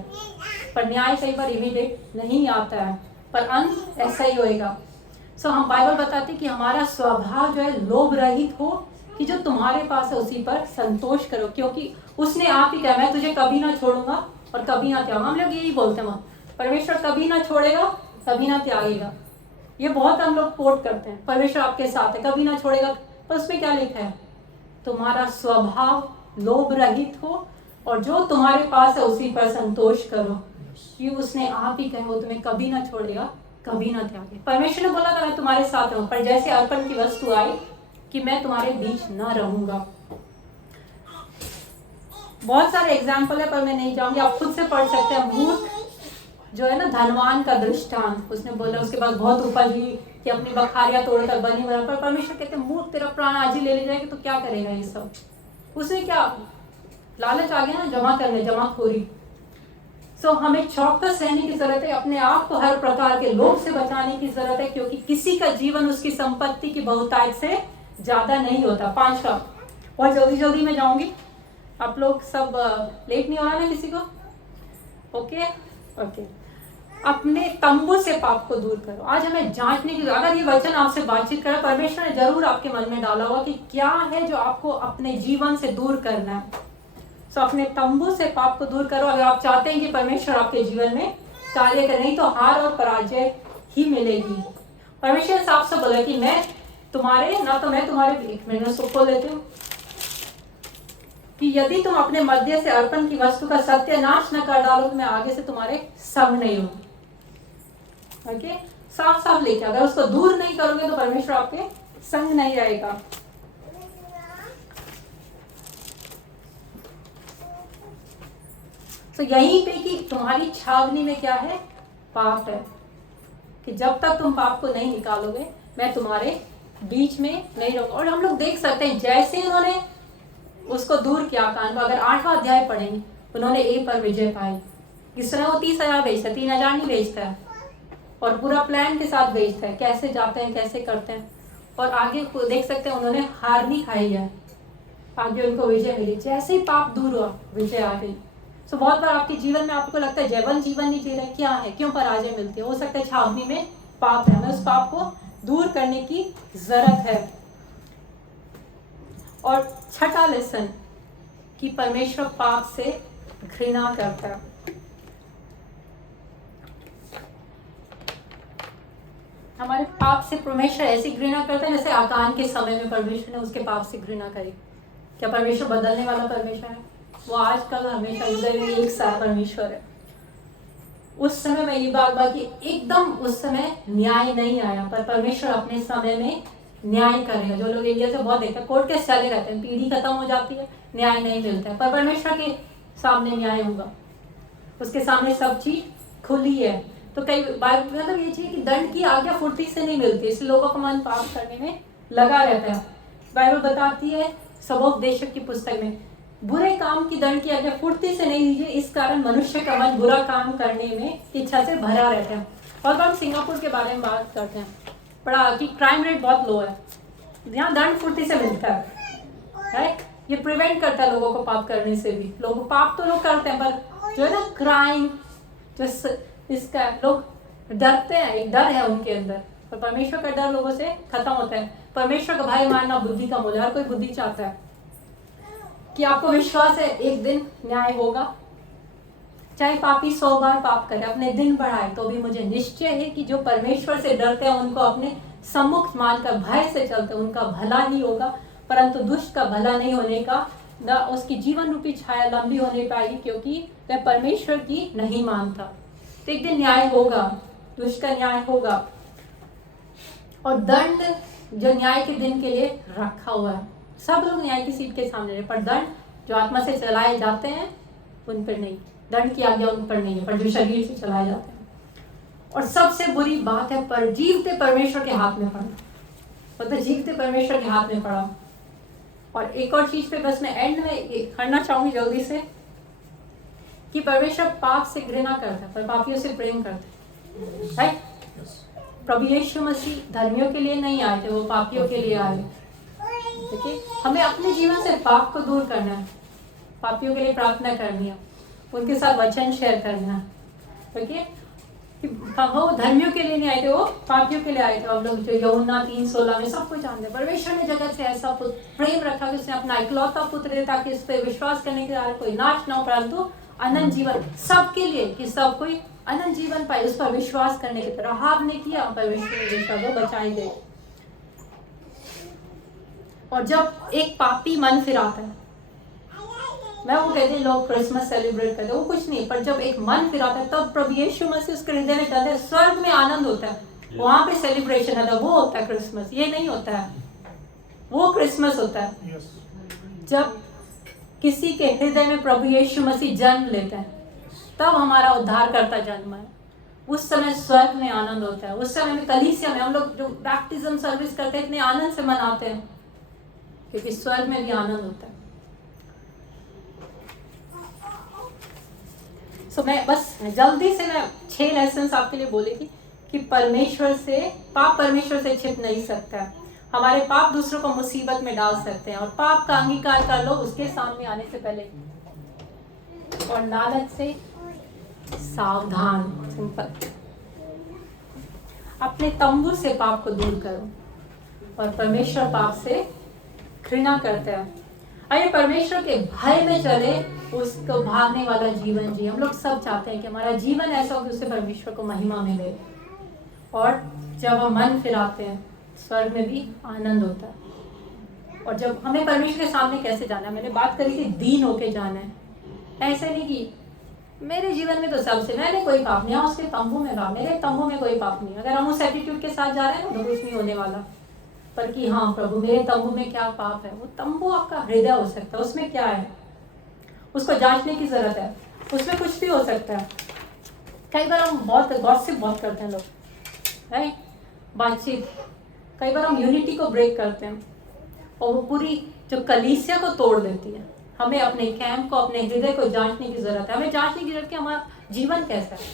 पर न्याय कई बार इमीडिएट नहीं आता है, पर अंत ऐसा ही होएगा। हम बाइबल बताते कि हमारा स्वभाव जो है लोभ रहित हो, कि जो तुम्हारे पास है उसी पर संतोष करो, क्योंकि उसने आप ही कहा मैं तुझे कभी ना छोड़ूंगा और कभी ना त्यागूंगा। हम लोग यही बोलते हैं, परमेश्वर कभी ना छोड़ेगा, कभी ना त्यागेगा। ये बहुत हम लोग कोट करते हैं, परमेश्वर आपके साथ है, कभी ना छोड़ेगा। पर उसमें क्या लिखा है? तुम्हारा स्वभाव लोभ रहित हो और जो तुम्हारे पास है उसी पर संतोष करो, कि उसने आप ही कहे वो तुम्हें कभी ना छोड़ेगा, कभी ना त्यागे। परमेश्वर ने बोला था मैं तुम्हारे साथ हूँ, पर जैसे अर्पण की वस्तु आई कि मैं तुम्हारे बीच न रहूंगा। बहुत सारे एग्जाम्पल है, पर मैं नहीं जाऊंगी, आप खुद से पढ़ सकते हैं। मूर्ख जो है ना, धनवान का दृष्टांत, उसने बोला उसके पास बहुत उपज हुई कि अपनी बखारियां तोड़कर बनी बना, पर परमेश्वर कहते हैं मूर्ख तेरा प्राण आज ही ले जाएगी तो क्या करेगा ये सब। उसने क्या, लालच आ गया ना, जमा करने, जमाखोरी। हमें चौकस रहने की जरूरत है, अपने आप को हर प्रकार के लोभ से बचाने की जरूरत है, क्योंकि किसी का जीवन उसकी संपत्ति की बहुतायत से ज्यादा नहीं होता। 5 बहुत जल्दी में जाऊंगी, आप लोग सब लेट नहीं हो रहा ना किसी को? ओके। अपने तंबू से पाप को दूर करो। आज हमें जांचने की, अगर ये वचन आपसे बातचीत करे, परमेश्वर ने जरूर आपके मन में डाला होगा कि क्या है जो आपको अपने जीवन से दूर करना है। अपने तंबू से पाप को दूर करो। अगर आप चाहते हैं कि परमेश्वर आपके जीवन में कार्य करे, नहीं तो हार और पराजय ही मिलेगी। परमेश्वर ने साफ से बोला कि मैं तुम्हारे, एक मिनट में सुख लेती हूँ, कि यदि तुम अपने मध्य से अर्पण की वस्तु का सत्यानाश न कर डालो तो मैं आगे से तुम्हारे संग नहीं हूं। ओके, साफ लिखा, अगर उसको दूर नहीं करोगे तो परमेश्वर आपके संग नहीं रहेगा। यहीं पे कि तुम्हारी छावनी में क्या है? पाप है, कि जब तक तुम पाप को नहीं निकालोगे मैं तुम्हारे बीच में नहीं रहूंगा। और हम लोग देख सकते हैं जैसे उन्होंने उसको दूर किया आकान को, अगर 8वां अध्याय पढ़ेंगे, उन्होंने ए पर विजय पाई। इस तरह वो 30,000 बेचता है, 3,000 नहीं बेचता है, और पूरा प्लान के साथ बेचता है, कैसे जाते हैं, कैसे करते हैं। और आगे देख सकते हैं उन्होंने हार नहीं खाई है, आगे उनको विजय मिली। जैसे ही पाप दूर हुआ विजय आ गई। बहुत बार आपके जीवन में आपको लगता है जैवन जीवन नहीं जी रहे, क्या है, क्यों पराजय मिलती है? हो सकता है छावनी में पाप है, हमें उस पाप को दूर करने की जरूरत है। और छठा लेसन कि परमेश्वर पाप से घृणा करता है। हमारे पाप से परमेश्वर ऐसी घृणा करता है जैसे आकान के समय में परमेश्वर ने उसके पाप से घृणा करी। क्या परमेश्वर बदलने वाला परमेश्वर है? वो आज कल हमेशा एक साथ परमेश्वर है। उस समय में ये बात कि एकदम उस समय न्याय नहीं आया, पर परमेश्वर अपने समय में न्याय करेगा। जो लोग इंडिया से बहुत देखते हैं कोर्ट केस चले रहते हैं, पीढ़ी खत्म हो जाती है, न्याय नहीं मिलता है, पर परमेश्वर के सामने न्याय होगा, उसके सामने सब चीज खुली है। तो कई बाइबल मतलब ये चीज कि दंड की आज्ञा फुर्ती से नहीं मिलती, इसलिए लोगों का मन पाप करने में लगा रहता है। बाइबल बताती है सबोपदेशक की पुस्तक में, बुरे काम की दंड की आज्ञा फुर्ती से नहीं दीजिए, इस कारण मनुष्य का मन बुरा काम करने में इच्छा से भरा रहता है। और हम सिंगापुर के बारे में बात करते हैं, बड़ा कि क्राइम रेट बहुत लो है, यहाँ दंड फुर्ती से मिलता है। ये प्रिवेंट करता है लोगों को पाप करने से भी। लोग पाप तो लोग करते हैं, पर जो है ना क्राइम, जो इसका लोग डरते हैं, एक डर है उनके अंदर, पर परमेश्वर का डर लोगों से खत्म होता है। परमेश्वर का भाई मानना बुद्धि का मूल है। हर कोई बुद्धि चाहता है कि आपको विश्वास है एक दिन न्याय होगा, चाहे पापी 100 बार पाप करे, अपने दिन बढ़ाए, तो भी मुझे निश्चय है कि जो परमेश्वर से डरते हैं, उनको अपने सम्मुख मानकर भय से चलते हैं, उनका भला ही होगा। परंतु दुष्ट का भला नहीं होने का, न उसकी जीवन रूपी छाया लंबी होने पाएगी, क्योंकि वह परमेश्वर की नहीं मानता। तो एक दिन न्याय होगा, दुष्ट का न्याय होगा, और दंड जो न्याय के दिन के लिए रखा हुआ है। सब लोग न्याय की सीट के सामने रहे, पर दंड जो आत्मा से चलाए जाते हैं उन पर नहीं, दंड की आज्ञा उन पर नहीं है, पर जो शरीर से चलाए जाते हैं। और सबसे बुरी बात है पर जीवते परमेश्वर के हाथ में पड़ा, मतलब जीवते परमेश्वर के हाथ में पड़ा। और एक और चीज पे बस मैं एंड में करना चाहूंगी जल्दी से, कि परमेश्वर पाप से घृणा करता है पर पापियों से प्रेम करता है। प्रभु यीशु मसीह धर्मियों के लिए नहीं आए थे, वो पापियों के लिए आए। देखिए, हमें अपने जीवन से पाप को दूर करना है, पापियों के लिए प्रार्थना करनी है, उनके साथ वचन शेयर करना है। देखिए, वो धर्मियों के लिए नहीं आए थे, वो पापियों के लिए आए थे। हम लोग जो यूहन्ना 3:16 में सब कुछ जानते हैं, परमेश्वर ने जगत से ऐसा प्रेम रखा कि उसने अपना इकलौता पुत्र दिया, ताकि इस पर विश्वास करने के बाद कोई नाश न हो, परंतु अनंत जीवन सबके लिए, कि सब कोई अनंत जीवन पाए, उस पर विश्वास करने की तरह। राहाब ने किया, परमेश्वर ने देखा, वो बचाए गए। और जब एक पापी मन फिराता है, मैं वो कहते हैं लोग क्रिसमस सेलिब्रेट करते हैं, वो कुछ नहीं, पर जब एक मन फिराता है तब प्रभु यीशु मसीह उसके हृदय में जाते हैं, स्वर्ग में आनंद होता है, वहां पे सेलिब्रेशन है, वो होता है क्रिसमस। ये नहीं होता है, वो क्रिसमस होता है जब किसी के हृदय में प्रभु यीशु मसीह जन्म लेता है, तब हमारा उद्धार करता जन्म है। उस समय स्वर्ग में आनंद होता है। उस समय में कलीसिया में हम लोग जो बैप्टिज्म सर्विस करते हैं, इतने आनंद से मनाते हैं, क्योंकि स्वर्ग में भी आनंद होता है। सो मैं बस जल्दी से मैं 6 लेसन्स आपके लिए बोली थी कि परमेश्वर से पाप परमेश्वर से छिप नहीं सकता है। हमारे पाप दूसरों को मुसीबत में डाल सकते हैं, और पाप का अंगीकार कर लो उसके सामने आने से पहले। और लालच से सावधान, सिंपल। अपने तंबू से पाप को दूर करो, और परमेश्वर पाप से घृणा करता है। आइए परमेश्वर के भय में चले, उसको भागने वाला जीवन जी। हम लोग सब चाहते हैं कि हमारा जीवन ऐसा हो कि उससे परमेश्वर को महिमा मिले। और जब हम मन फिराते हैं, स्वर्ग में भी आनंद होता है। और जब हमें परमेश्वर के सामने कैसे जाना है, मैंने बात करी थी, दीन होके जाना है। ऐसे नहीं कि मेरे जीवन में तो सबसे, मैंने कोई पाप नहीं, उसके तंबू में रहा, मेरे तंबू में कोई पाप नहीं। अगर हम उस एटीट्यूड के साथ जा रहे हैं तो कुछ नहीं होने वाला। पर कि हाँ प्रभु, मेरे तंबू में क्या पाप है, वो तंबू आपका हृदय हो सकता है, उसमें क्या है उसको जांचने की जरूरत है। उसमें कुछ भी हो सकता है। कई बार हम बहुत गॉसिप बहुत करते हैं लोग, है बातचीत। कई बार हम यूनिटी को ब्रेक करते हैं, और वो पूरी जो कलीसिया को तोड़ देती है। हमें अपने कैंप को, अपने हृदय को जांचने की जरूरत है। हमें जांचने की जरूरत है कि हमारा जीवन कैसा है।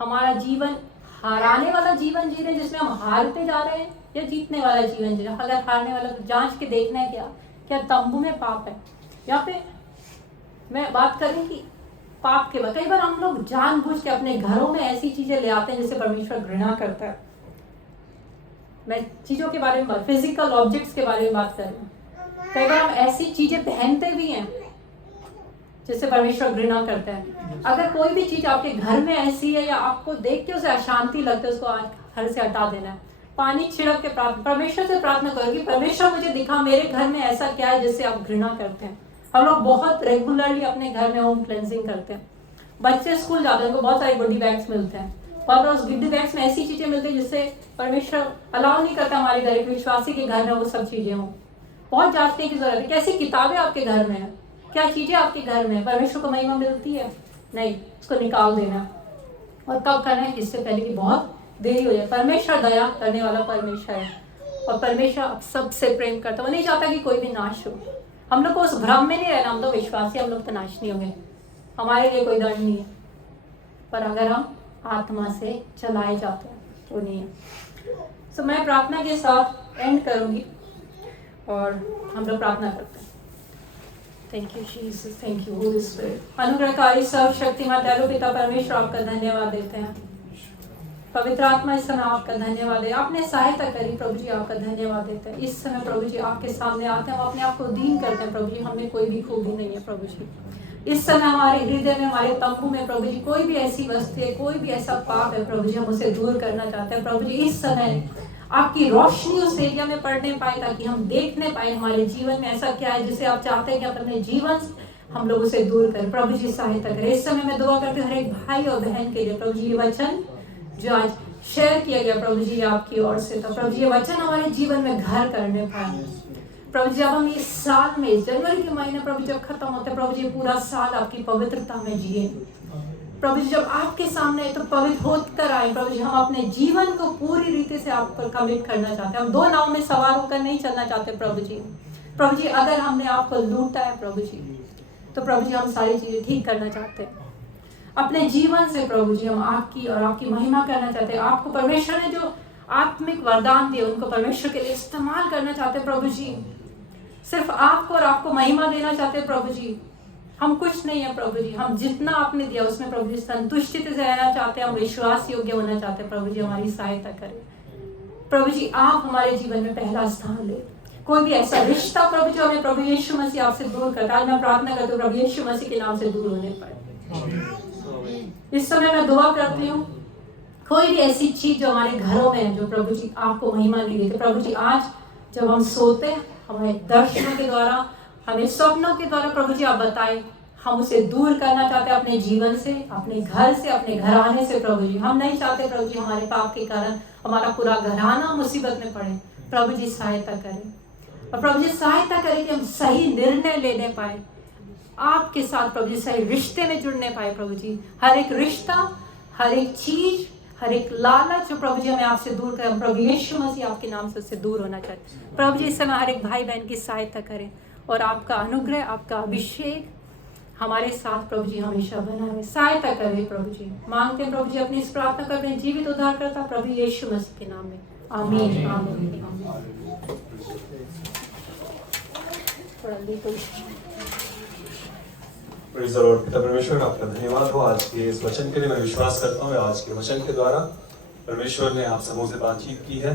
हमारा जीवन हाराने वाला जीवन जी रहे हैं, जिसमें हम हारते जा रहे हैं, या जीतने वाला जीवन जी रहे हैं। अगर हारने वाला, तो जांच के देखना है क्या तंबू में पाप है। यहाँ पे मैं बात करूं कि पाप के बाद कई बार हम लोग जानबूझ के अपने घरों में ऐसी चीजें ले आते हैं जिससे परमेश्वर घृणा करता है। मैं चीजों के बारे में, फिजिकल ऑब्जेक्ट्स के बारे में बात कर रही हूँ। कई बार हम ऐसी चीजें पहनते भी हैं जिससे परमेश्वर घृणा करता है। अगर कोई भी चीज आपके घर में ऐसी है, या आपको देख के उसे अशांति लगता है, उसको घर से हटा देना है। पानी छिड़क के परमेश्वर से प्रार्थना करो कि परमेश्वर मुझे दिखा मेरे घर में ऐसा क्या है जिससे आप घृणा करते हैं। हम लोग बहुत रेगुलरली अपने घर में होम क्लेंजिंग करते हैं। बच्चे स्कूल जाते हैं, उनको बहुत सारे बॉडी बैग्स मिलते हैं, और उस गिफ्ट बैग्स में ऐसी चीजें मिलती है जिससे परमेश्वर अलाउ नहीं करता हमारे घर, एक विश्वासी के घर में वो सब चीजें हों। बहुत जांचने की जरूरत है, कैसी किताबें आपके घर में है, क्या चीजें आपके घर में है, परमेश्वर को महिमा मिलती है? नहीं, उसको निकाल देना। और कब करना है? इससे पहले कि बहुत देरी हो जाए। परमेश्वर दया करने वाला परमेश्वर है, और परमेश्वर आप सबसे प्रेम करता है। वो नहीं चाहता कि कोई भी नाश हो। हम लोग को उस भ्रम में नहीं रहना, हम तो विश्वासी, हम लोग तो नाश नहीं होंगे, हमारे लिए कोई दंड नहीं है। पर अगर हम आत्मा से चलाए जाते हैं तो नहीं है। सो मैं प्रार्थना के साथ एंड करूंगी और हम लोग प्रार्थना करते हैं। Thank you Jesus, thank you holy spirit. अनुग्रहकारी सर्वशक्तिमान दयालु पिता परमेश्वर, आपका धन्यवाद देते हैं। पवित्र आत्मा, इस समय आपका धन्यवाद है, आपने सहायता करी प्रभु जी, आपका धन्यवाद देते हैं। इस समय प्रभु जी आपके सामने आते हैं, हम अपने आप को दीन करते हैं प्रभु जी, हमें कोई भी खूबी नहीं है प्रभु जी। इस समय हमारे हृदय में, हमारे तंबू में प्रभु जी कोई भी ऐसी वस्तु है, कोई भी ऐसा पाप है प्रभु जी, हम उसे दूर करना चाहते हैं प्रभु जी। इस समय आपकी रोशनी उस एरिया में पड़ने पाए, ताकि हम देखने पाए हमारे जीवन में ऐसा क्या है जिसे आप चाहते हैं कि अपने जीवन हम लोग उसे दूर करें। प्रभु जी सहायता करें। इस समय मैं दुआ करती हूँ हर एक भाई और बहन के लिए प्रभु जी, ये वचन जो आज शेयर किया गया प्रभु जी आपकी ओर से, तो प्रभु जी ये वचन हमारे जीवन में घर करने पाए प्रभु जी। जब हम इस साल में, जनवरी के महीने प्रभु जब खत्म होते हैं प्रभु जी, पूरा साल आपकी पवित्रता में जिए प्रभु जी। जब आपके सामने तो पवित्र होकर आए प्रभु जी, हम अपने जीवन को पूरी रीति से आप पर कमिट करना चाहते हैं। हम दो नाव में सवार होकर नहीं चलना चाहते प्रभु जी। प्रभु जी अगर हमने आपको लूटा है प्रभु जी, तो प्रभु जी हम सारी चीजें ठीक करना चाहते हैं अपने जीवन से प्रभु जी। हम आपकी और आपकी महिमा करना चाहते हैं। आपको परमेश्वर ने जो आत्मिक वरदान दिए उनको परमेश्वर के लिए इस्तेमाल करना चाहते हैं प्रभु जी। सिर्फ आपको और आपको महिमा देना चाहते हैं प्रभु जी। हम कुछ नहीं है प्रभु जी, हम जितना आपने दिया उसमें प्रभु जी संतुष्टि से रहना चाहते हैं, हम विश्वास योग्य होना चाहते हैं प्रभु जी। हमारी सहायता करें प्रभु जी, आप हमारे जीवन में पहला स्थान ले। कोई भी ऐसा रिश्ता प्रभु जो हमें प्रभु यीशु मसीह आपसे दूर करता है, मैं प्रार्थना करती हूँ प्रभु यीशु मसीह के नाम से दूर होने पाए। इस समय मैं दुआ करती हूँ कोई भी ऐसी चीज जो हमारे घरों में है जो प्रभु जी आपको महिमा नहीं देते प्रभु जी, आज जब हम सोते हैं हमें दर्शनों के द्वारा, हमें स्वप्नों के द्वारा प्रभु जी आप बताएं, हम उसे दूर करना चाहते हैं अपने जीवन से, अपने घर से, अपने घराने से प्रभु जी। हम नहीं चाहते प्रभु जी हमारे पाप के कारण हमारा पूरा घराना मुसीबत में पड़े। प्रभु जी सहायता करें, और प्रभु जी सहायता करें कि हम सही निर्णय लेने पाए आपके साथ प्रभु जी, सही रिश्ते में जुड़ने पाए प्रभु जी। हर एक रिश्ता, हर एक चीज, हर एक लालच जो प्रभु जी हमें आपसे दूर करें, प्रभु यीशु मसीह आपके नाम से उससे दूर होना चाहते प्रभु जी। इस समय हर एक भाई बहन की सहायता करें, और आपका अनुग्रह, आपका अभिषेक हमारे साथ प्रभु जी हमेशा बना रहे। सहायता करें प्रभु जी। मांगते हैं प्रभु जी अपनी इस प्रार्थना कर रहे हैं जीवित उद्धार करता प्रभु यीशु मसीह के नाम में, आमीन आमीन आमीन। Praise the Lord. पिता परमेश्वर आपका धन्यवाद हो आज के इस वचन के लिए। मैं विश्वास करता हूँ आज के वचन के द्वारा परमेश्वर ने आप सबों से बातचीत की है।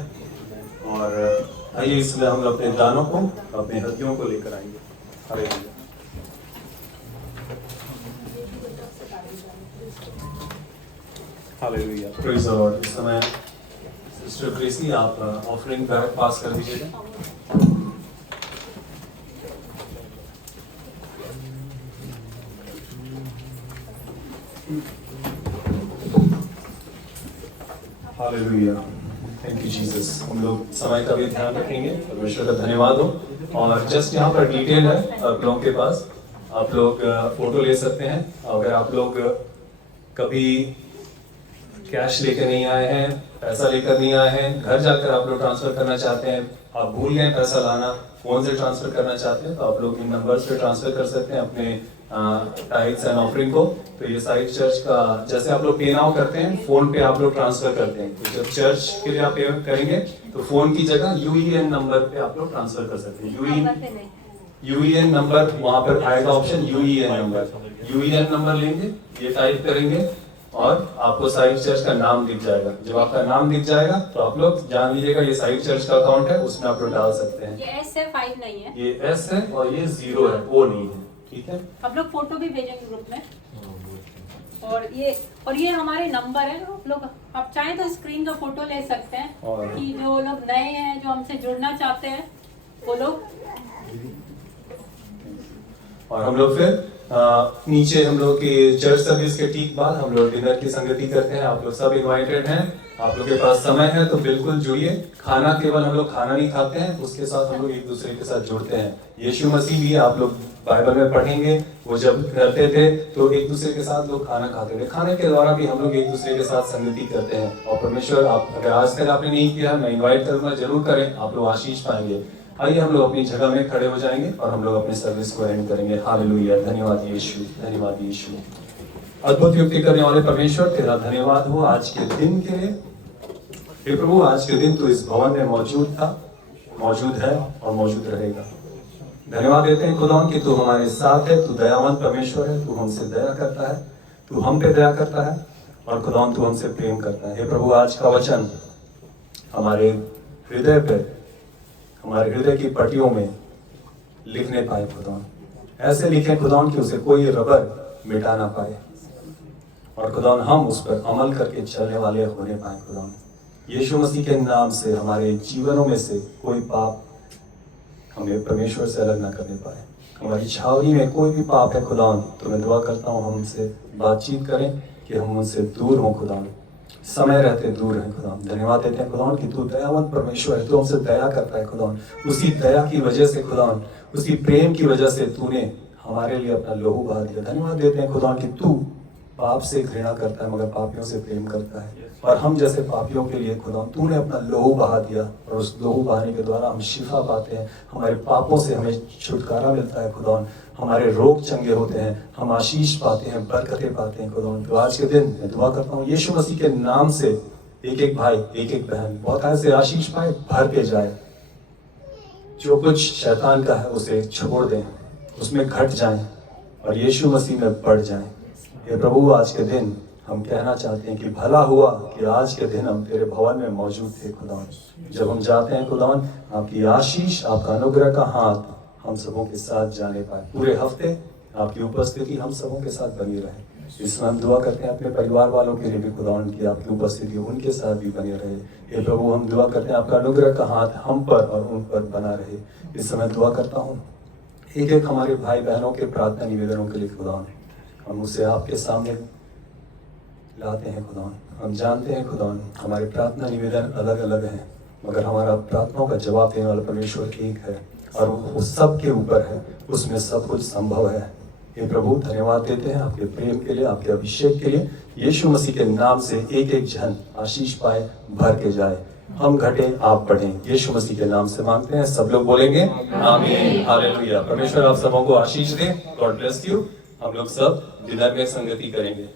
और आइए इसमें हम अपने दानों को, अपने हथियों को लेकर आएंगे। Hallelujah. Hallelujah. Praise the Lord. इस समय सिस्टर क्रेसी आप ऑफरिंग बैग पास कर दीजिएगा। हालेलुया। Thank you Jesus. हम लोग समय का भी ध्यान रखेंगे। परमेश्वर का धन्यवाद हो। और जस्ट यहाँ पर डिटेल है आप लोगों के पास, आप लोग फोटो ले सकते हैं। अगर आप लोग कभी कैश लेकर नहीं आए हैं, पैसा लेकर नहीं आए हैं, घर जाकर आप लोग ट्रांसफर करना चाहते हैं, आप भूल गए पैसा लाना, फोन से ट्रांसफर करना चाहते हैं, तो आप लोग इन नंबर्स पे ट्रांसफर कर सकते हैं अपने टाइट्स एंड ऑफरिंग को। तो ये साइड चर्च का, जैसे आप लोग पे नाउ करते हैं फोन पे आप लोग ट्रांसफर करते हैं, तो जब चर्च के लिए आप पे करेंगे तो फोन की जगह यूईएन नंबर पे आप लोग ट्रांसफर कर सकते हैं। यूईएन नंबर वहां पर आएगा ऑप्शन, यूईएन नंबर लेंगे, ये टाइप करेंगे और आपको साइड चर्च का नाम दिख जाएगा। जब आपका नाम दिख जाएगा तो आप लोग जान लीजिएगा ये साइड चर्च का अकाउंट है, उसमें आप लोग डाल सकते हैं। ये एस है, 5 नहीं है, ये एस है और ये 0 है, ओ नहीं है। ठीक है, आप लोग फोटो भी भेजेंगे ग्रुप में। और ये हमारे नंबर है, आप लोग आप चाहें तो स्क्रीन का फोटो ले सकते हैं, कि जो लोग नए हैं जो हमसे जुड़ना चाहते हैं वो लोग। और हम लोग फिर नीचे हम लोग की चर्च सर्विस के ठीक बाद हम लोग डिनर की संगति करते हैं। आप लोग सब इनवाइटेड हैं। आप लोग के पास समय है तो बिल्कुल जुड़िए। खाना केवल हम लोग खाना नहीं खाते हैं, उसके साथ हम लोग एक दूसरे के साथ जुड़ते हैं। यीशु मसीह भी आप लोग बाइबल में पढ़ेंगे, वो जब करते थे तो एक दूसरे के साथ लोग खाना खाते थे। खाने के द्वारा भी हम लोग एक दूसरे के साथ संगति करते हैं। और परमेश्वर, आप अगर आज तक आपने नहीं किया, मैं इन्वाइट करूंगा, जरूर करें, आप लोग आशीष पाएंगे। आइए हम लोग अपनी जगह में खड़े हो जाएंगे और हम लोग अपनी सर्विस को एंड करेंगे। हालेलुया, धन्यवाद यीशु, धन्यवाद यीशु। अद्भुत युक्ति करने वाले परमेश्वर, तेरा धन्यवाद हो आज के दिन के लिए। हे प्रभु, आज के दिन तू इस भवन में मौजूद था, मौजूद है और मौजूद रहेगा। धन्यवाद देते हैं खुदा कि तू हमारे साथ है। तू दयावान परमेश्वर है, तू हमसे दया करता है, तू हम पे दया करता है और खुदा तू हमसे प्रेम करता है। हे प्रभु, आज का वचन हमारे हृदय पे, हमारे हृदय की पट्टियों में लिखने पाए खुदा। ऐसे लिखे खुदा कि उसे कोई रबर मिटा ना पाए और खुदा हम उस पर अमल करके चलने वाले होने पाए खुदा। यीशु मसीह के नाम से हमारे जीवनों में से कोई पाप हमें परमेश्वर से अलग ना करने पाए। हमारी छावनी में कोई भी पाप है खुदा, तो मैं दुआ करता हूँ हम उनसे बातचीत करें कि हम उनसे दूर हों खुदा, समय रहते दूर हैं खुदा। धन्यवाद देते हैं खुदा कि तू दयावंत परमेश्वर है, तू हमसे दया करता है खुदा। उसी दया की वजह से खुदा, उसी प्रेम की वजह से तूने हमारे लिए अपना लहू बहा दिया। धन्यवाद देते हैं खुदा कि तू पाप से घृणा करता है मगर पापियों से प्रेम करता है। और हम जैसे पापियों के लिए खुदा तूने अपना लहू बहा दिया और उस लहू बहाने के द्वारा हम शिफा पाते हैं। हमारे पापों से हमें छुटकारा मिलता है खुदा। हमारे रोग चंगे होते हैं, हम आशीष पाते हैं, बरकतें पाते हैं खुदा। तो आज के दिन मैं दुआ करता हूँ यीशु मसीह के नाम से एक एक भाई, एक एक बहन बहुत ऐसे आशीष पाए, भर के जाए। जो कुछ शैतान का है उसे छोड़ दें, उसमें घट जाएं और यीशु मसीह में बढ़ जाएं। ये प्रभु, आज के दिन हम कहना चाहते हैं कि भला हुआ कि आज के दिन हम तेरे भवन में मौजूद थे खुदा। जब हम जाते हैं खुदा, आपकी आशीष, आपका अनुग्रह का हाथ हम सबों के साथ जाने पाए। पूरे हफ्ते आपकी उपस्थिति हम सबों के साथ बनी रहे। इसमें हम दुआ करते हैं अपने परिवार वालों के लिए भी खुदा की आपकी उपस्थिति उनके साथ भी बनी रहे। हे प्रभु, हम दुआ करते हैं आपका अनुग्रह का हाथ हम पर और उन पर बना रहे। इस समय दुआ करता हूँ एक एक हमारे भाई बहनों के प्रार्थना निवेदनों के लिए खुदा, हम उसे आपके सामने लाते हैं खुदा। हम जानते हैं खुदा हमारे प्रार्थना निवेदन अलग अलग हैं, मगर हमारा प्रार्थनाओं का जवाब देने वाला परमेश्वर एक है और वो सब के ऊपर है, उसमें सब कुछ संभव है। हे प्रभु, धन्यवाद देते हैं आपके प्रेम के लिए, आपके अभिषेक के लिए। यीशु मसीह के नाम से एक एक जन आशीष पाए, भर के जाए। हम घटे, आप बढ़ें। यीशु मसीह के नाम से मांगते हैं, सब लोग बोलेंगे आमीन, हालेलुया। परमेश्वर आप सबों को आशीष दे। God bless you. हम लोग सब डिनर में संगति करेंगे।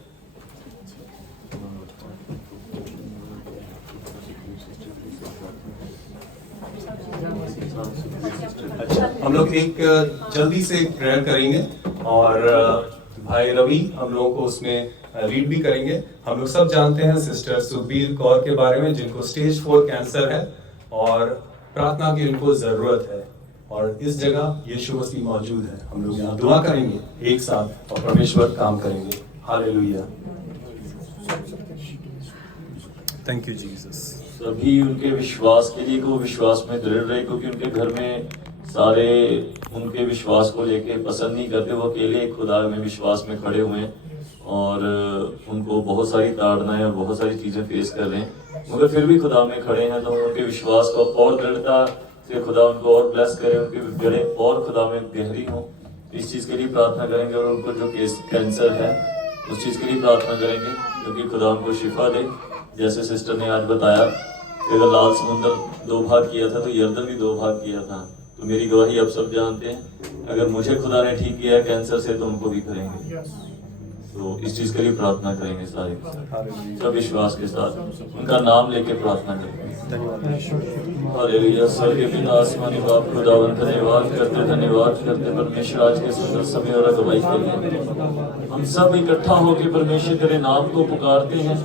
अच्छा, हम लोग एक जल्दी से प्रेयर करेंगे और भाई रवि हम लोगों को उसमें रीड भी करेंगे। हम लोग सब जानते हैं सिस्टर सुखबीर कौर के बारे में, जिनको स्टेज 4 कैंसर है और प्रार्थना की उनको जरूरत है। और इस जगह यीशु मसीह मौजूद है। हम लोग यहाँ दुआ करेंगे एक साथ और परमेश्वर काम करेंगे। हालेलुया। Thank you Jesus. सभी उनके विश्वास के लिए, को विश्वास में दृढ़ रहे, क्योंकि उनके घर में सारे उनके विश्वास को लेके पसंद नहीं करते। वो अकेले खुदा में विश्वास में खड़े हुए हैं और उनको बहुत सारी ताड़नाएं और बहुत सारी चीज़ें फेस कर रहे हैं, मगर फिर भी खुदा में खड़े हैं। तो उनके विश्वास को और दृढ़ता से खुदा उनको और ब्लेस करे, उनकी जड़ें और खुदा में गहरी हों। इस चीज़ के लिए प्रार्थना करेंगे। और उनको जो कैंसर है उस चीज़ के लिए प्रार्थना करेंगे, क्योंकि खुदा उनको शिफा दे। जैसे सिस्टर ने आज बताया कि अगर लाल समुंदर 2 भाग किया था तो यर्दन भी 2 भाग किया था। तो मेरी गवाही आप सब जानते हैं, अगर मुझे खुदा ने ठीक किया है कैंसर से तो उनको भी करेंगे। तो इस चीज़ के लिए प्रार्थना करेंगे सारे सब विश्वास के साथ, उनका नाम लेके प्रार्थना करेंगे। हालेलुया। स्वर्गीय पिता आसमानी बाप, खुदावन धन्यवाद करते परमेश्वर आज के सुंदर समय और अगुवाई के लिए। हम सब इकट्ठा होकर परमेश्वर तेरे नाम को पुकारते हैं,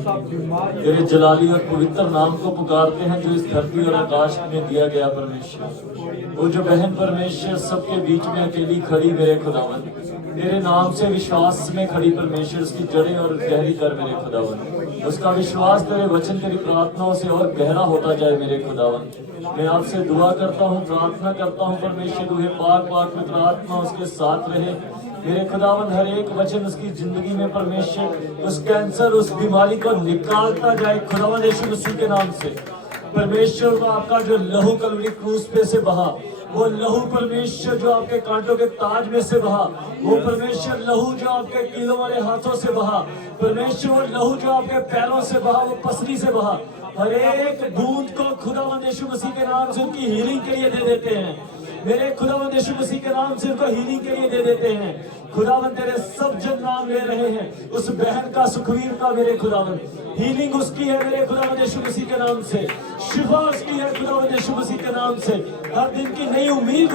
तेरे जलाली और पवित्र नाम को पुकारते हैं जो इस धरती और आकाश में दिया गया। परमेश्वर, वो जो बहन परमेश्वर सबके बीच में अकेली खड़ी मेरे खुदावन, तेरे नाम से विश्वास में खड़ी परमेश्वर, उसकी जड़ें और गहरी कर मेरे खुदावन। उसका विश्वास तेरे वचन तेरी प्रार्थनाओं से और गहरा होता जाए मेरे खुदावन। मैं आपसे दुआ करता हूँ, प्रार्थना करता हूँ परमेश्वर, तुम्हें पाक पवित्र आत्मा उसके साथ रहे। मेरे खुदावन हर एक वचन उसकी जिंदगी में परमेश्वर उस कैंसर उस बीमारी को निकालता जाए खुदावन यीशु मसीह के नाम से। परमेश्वर को आपका जो लहू कलवरी क्रूस पे से बहा, वो लहू परमेश्वर जो आपके कांटों के ताज में से बहा, वो परमेश्वर लहू जो आपके कीलों वाले हाथों से बहा, परमेश्वर वो लहू जो आपके पैरों से बहा, वो पसली से बहा, हर एक बूंद को खुदावंद यीशु मसीह के नाम से उनकी हीलिंग के लिए दे देते हैं। मेरे खुदावंद यीशु मसीह के नाम से उनको हीलिंग के लिए दे देते हैं। खुदावंद तेरे सब जन नाम ले रहे हैं, उस बहन का सुखवीर का मेरे खुदावंद, हीलिंग उसकी है मेरे खुदावंद यीशु मसीह के नाम से, शिफा उसकी है खुदावंद यीशु मसीह के नाम से, हर दिन की नई उम्मीद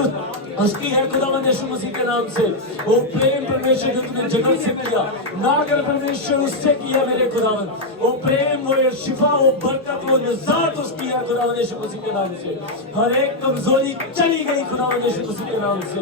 उसकी है खुदावंद यीशु मसीह के नाम से। वो प्रेम परमेश्वर जो तूने जगत से किया, नागर परमेश्वर उससे किया मेरे खुदावंद, वो प्रेम वो शिफा वो बरकत वो निजात उसकी है खुदावंद यीशु मसीह के नाम से। हर एक कमजोरी चली गई खुदावंद यीशु मसीह के नाम से,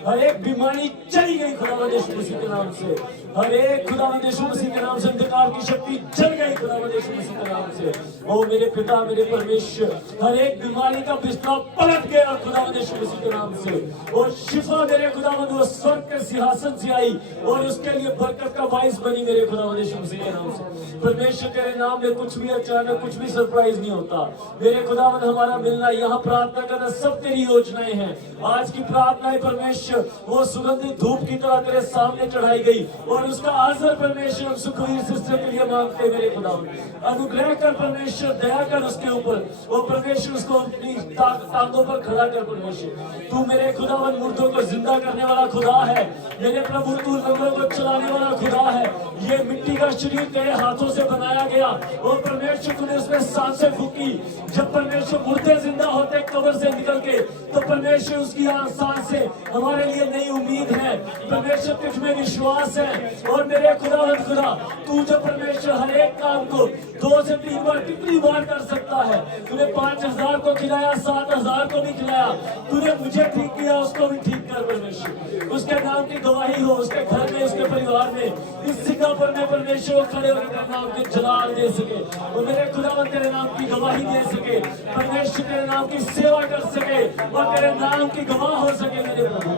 हर एक बीमारी चली गई खुदावंद यीशु मसीह के नाम से, हर एक खुदावंद यीशु मसीह के नाम से अंधकार की शक्ति चल गई खुदावंद यीशु मसीह के नाम से। ओ मेरे पिता मेरे परमेश्वर, हर एक बीमारी का बिस्तर पलट गया खुदावंद यीशु मसीह के नाम से। और शिफा मेरे खुदावंद वो स्वर्ग के सिंहासन से आई और उसके लिए बरकत का बाइस बनी मेरे खुदावंद यीशु मसीह के नाम से। परमेश्वर तेरे नाम में कुछ भी अचानक कुछ भी सरप्राइज नहीं होता मेरे खुदावंद। हमारा मिलना यहाँ प्रार्थना करना सब तेरी योजनाएं हैं। आज की प्रार्थना है परमेश्वर वो सुगंधित धूप की तरह तेरे सामने चढ़ाई गई और उसका आजर परमेश्वर हम सुखवीर सिस्टर के लिए मांगते हैं मेरे खुदावंद। अनुग्रह कर परमेश्वर, दया कर उसके ऊपर, वो परमेश्वर उसको अपनी टांगों पर खड़ा कर परमेश्वर। तू मेरे खुदावंद मुर्दों को जिंदा करने वाला खुदा है मेरे प्रभु, तू लंगड़ों को चलाने वाला खुदा है। ये मिट्टी का शरीर तेरे हाथों से बनाया गया और परमेश्वर तूने उसमें सांसें फूकी। जब परमेश्वर मुर्दे जिंदा होते कब्र से निकल के, तो परमेश्वर उसकी सांसें हमारे लिए नई उम्मीद है। परमेश्वर तुझ में विश्वास है और मेरे खुदावंद खुदा, तू जो परमेश्वर हर एक काम को 2 से 3 बार कितनी बार कर सकता है। तूने 5000 को खिलाया, 7000 को भी खिलाया, तूने मुझे ठीक किया, उसको भी ठीक कर परमेश्वर। उसके नाम की गवाही हो उसके घर में, उसके परिवार में, इस सिंगापुर में परमेश्वर वो खड़े होकर तेरे नाम की जलाल दे सके, और मेरे खुदावंद तेरे नाम की गवाही दे सके, परमेश्वर तेरे नाम की सेवा कर सके और तेरे नाम की गवाह हो सके मेरे प्रभु।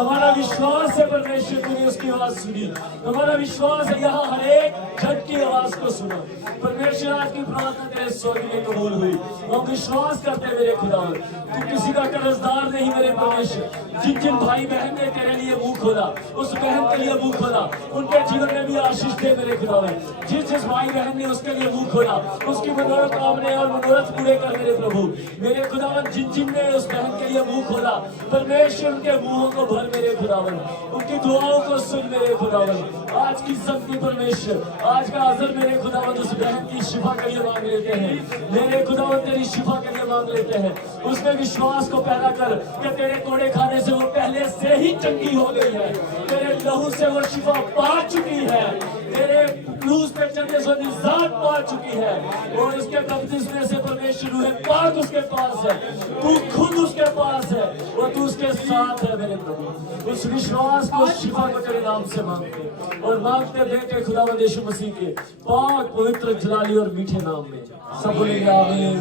हमारा विश्वास है परमेश्वर तूने उसकी आवाज सुनी, हमारा विश्वास है यहाँ हर एक जन की आवाज को सुना। परमेश्वर आज की प्रार्थना तेरे स्वर्ग में कबूल हुई। हम विश्वास करते हैं मेरे खुदावंद, तू किसी का कर्जदार नहीं मेरे परमेश्वर। जिन जिन भाई बहन ने तेरे लिए मुंह खोला, उस बहन के लिए मुंह खोला, उनके जीवन में भी आशीष दे मेरे खुदावंद। जिस भाई बहन ने उसके लिए मुंह खोला, उसकी मनोकामनाएं और मनोरथ पूरे कर मेरे प्रभु। मेरे खुदावंद जिन जिन ने उस बहन के लिए मुंह खोला, परमेश्वर उनके मुंहों को भर मेरे खुदावंद, उनकी दुआओं को सुन मेरे खुदावंद। आज की संगति परमेश्वर, आज का अज़र मेरे खुदावंद उस बहन की शिफा के लिए मांग लेते हैं मेरे खुदावंद, तेरी शिफा के लिए मांग लेते हैं। उसमें विश्वास को पैदा कर कि तेरे कोड़े खाने से वो पहले से ही चंगी हो गई है, तेरे लहू से वो शिफा पा चुकी है, तेरे क्रूस पे चलने से निजात पा चुकी है और उसके बपतिस्मे से परमेश्वर रूह पाक उसके पास है, तू खुद उसके पास है और तू उसके साथ है मेरे प्रभु। उस विश्वास को शिफा को तेरे नाम से मांगते और मांगते बेटे खुदावंद यीशु मसीह के पाक पवित्र जलाली और मीठे नाम में सब बोलेंगे आमीन।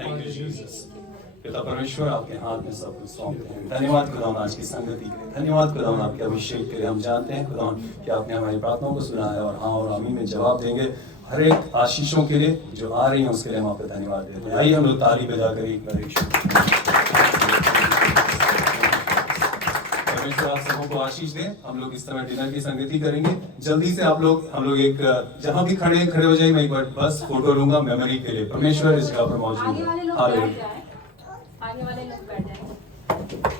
Thank you Jesus. पिता परमेश्वर आपके हाथ में सब कुछ सौंपते हैं। धन्यवाद खुदावन आज की संगति के लिए, धन्यवाद खुदावन आपके अभिषेक के लिए। हम जानते हैं खुदावन कि आपने हमारी प्रार्थनाओं को सुना है और हाँ और आमीन में जवाब देंगे। हर एक आशीषों के लिए जो आ रही हैं उसके लिए हम आपको धन्यवाद देते हैं। आइए हम लोग ताली बजा कर एक बार परमेश्वर आप सबों को आशीष दें। हम लोग इस समय डिनर की संगति करेंगे। जल्दी से हम लोग एक जहां भी खड़े हो जाए, मैं एक बार बस फोटो लूंगा मेमोरी के लिए। परमेश्वर इस जगह पर मौजूद है। आगे वाले लोग बैठ जाएं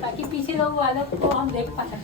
ताकि पीछे लोग वालों को हम देख पाए।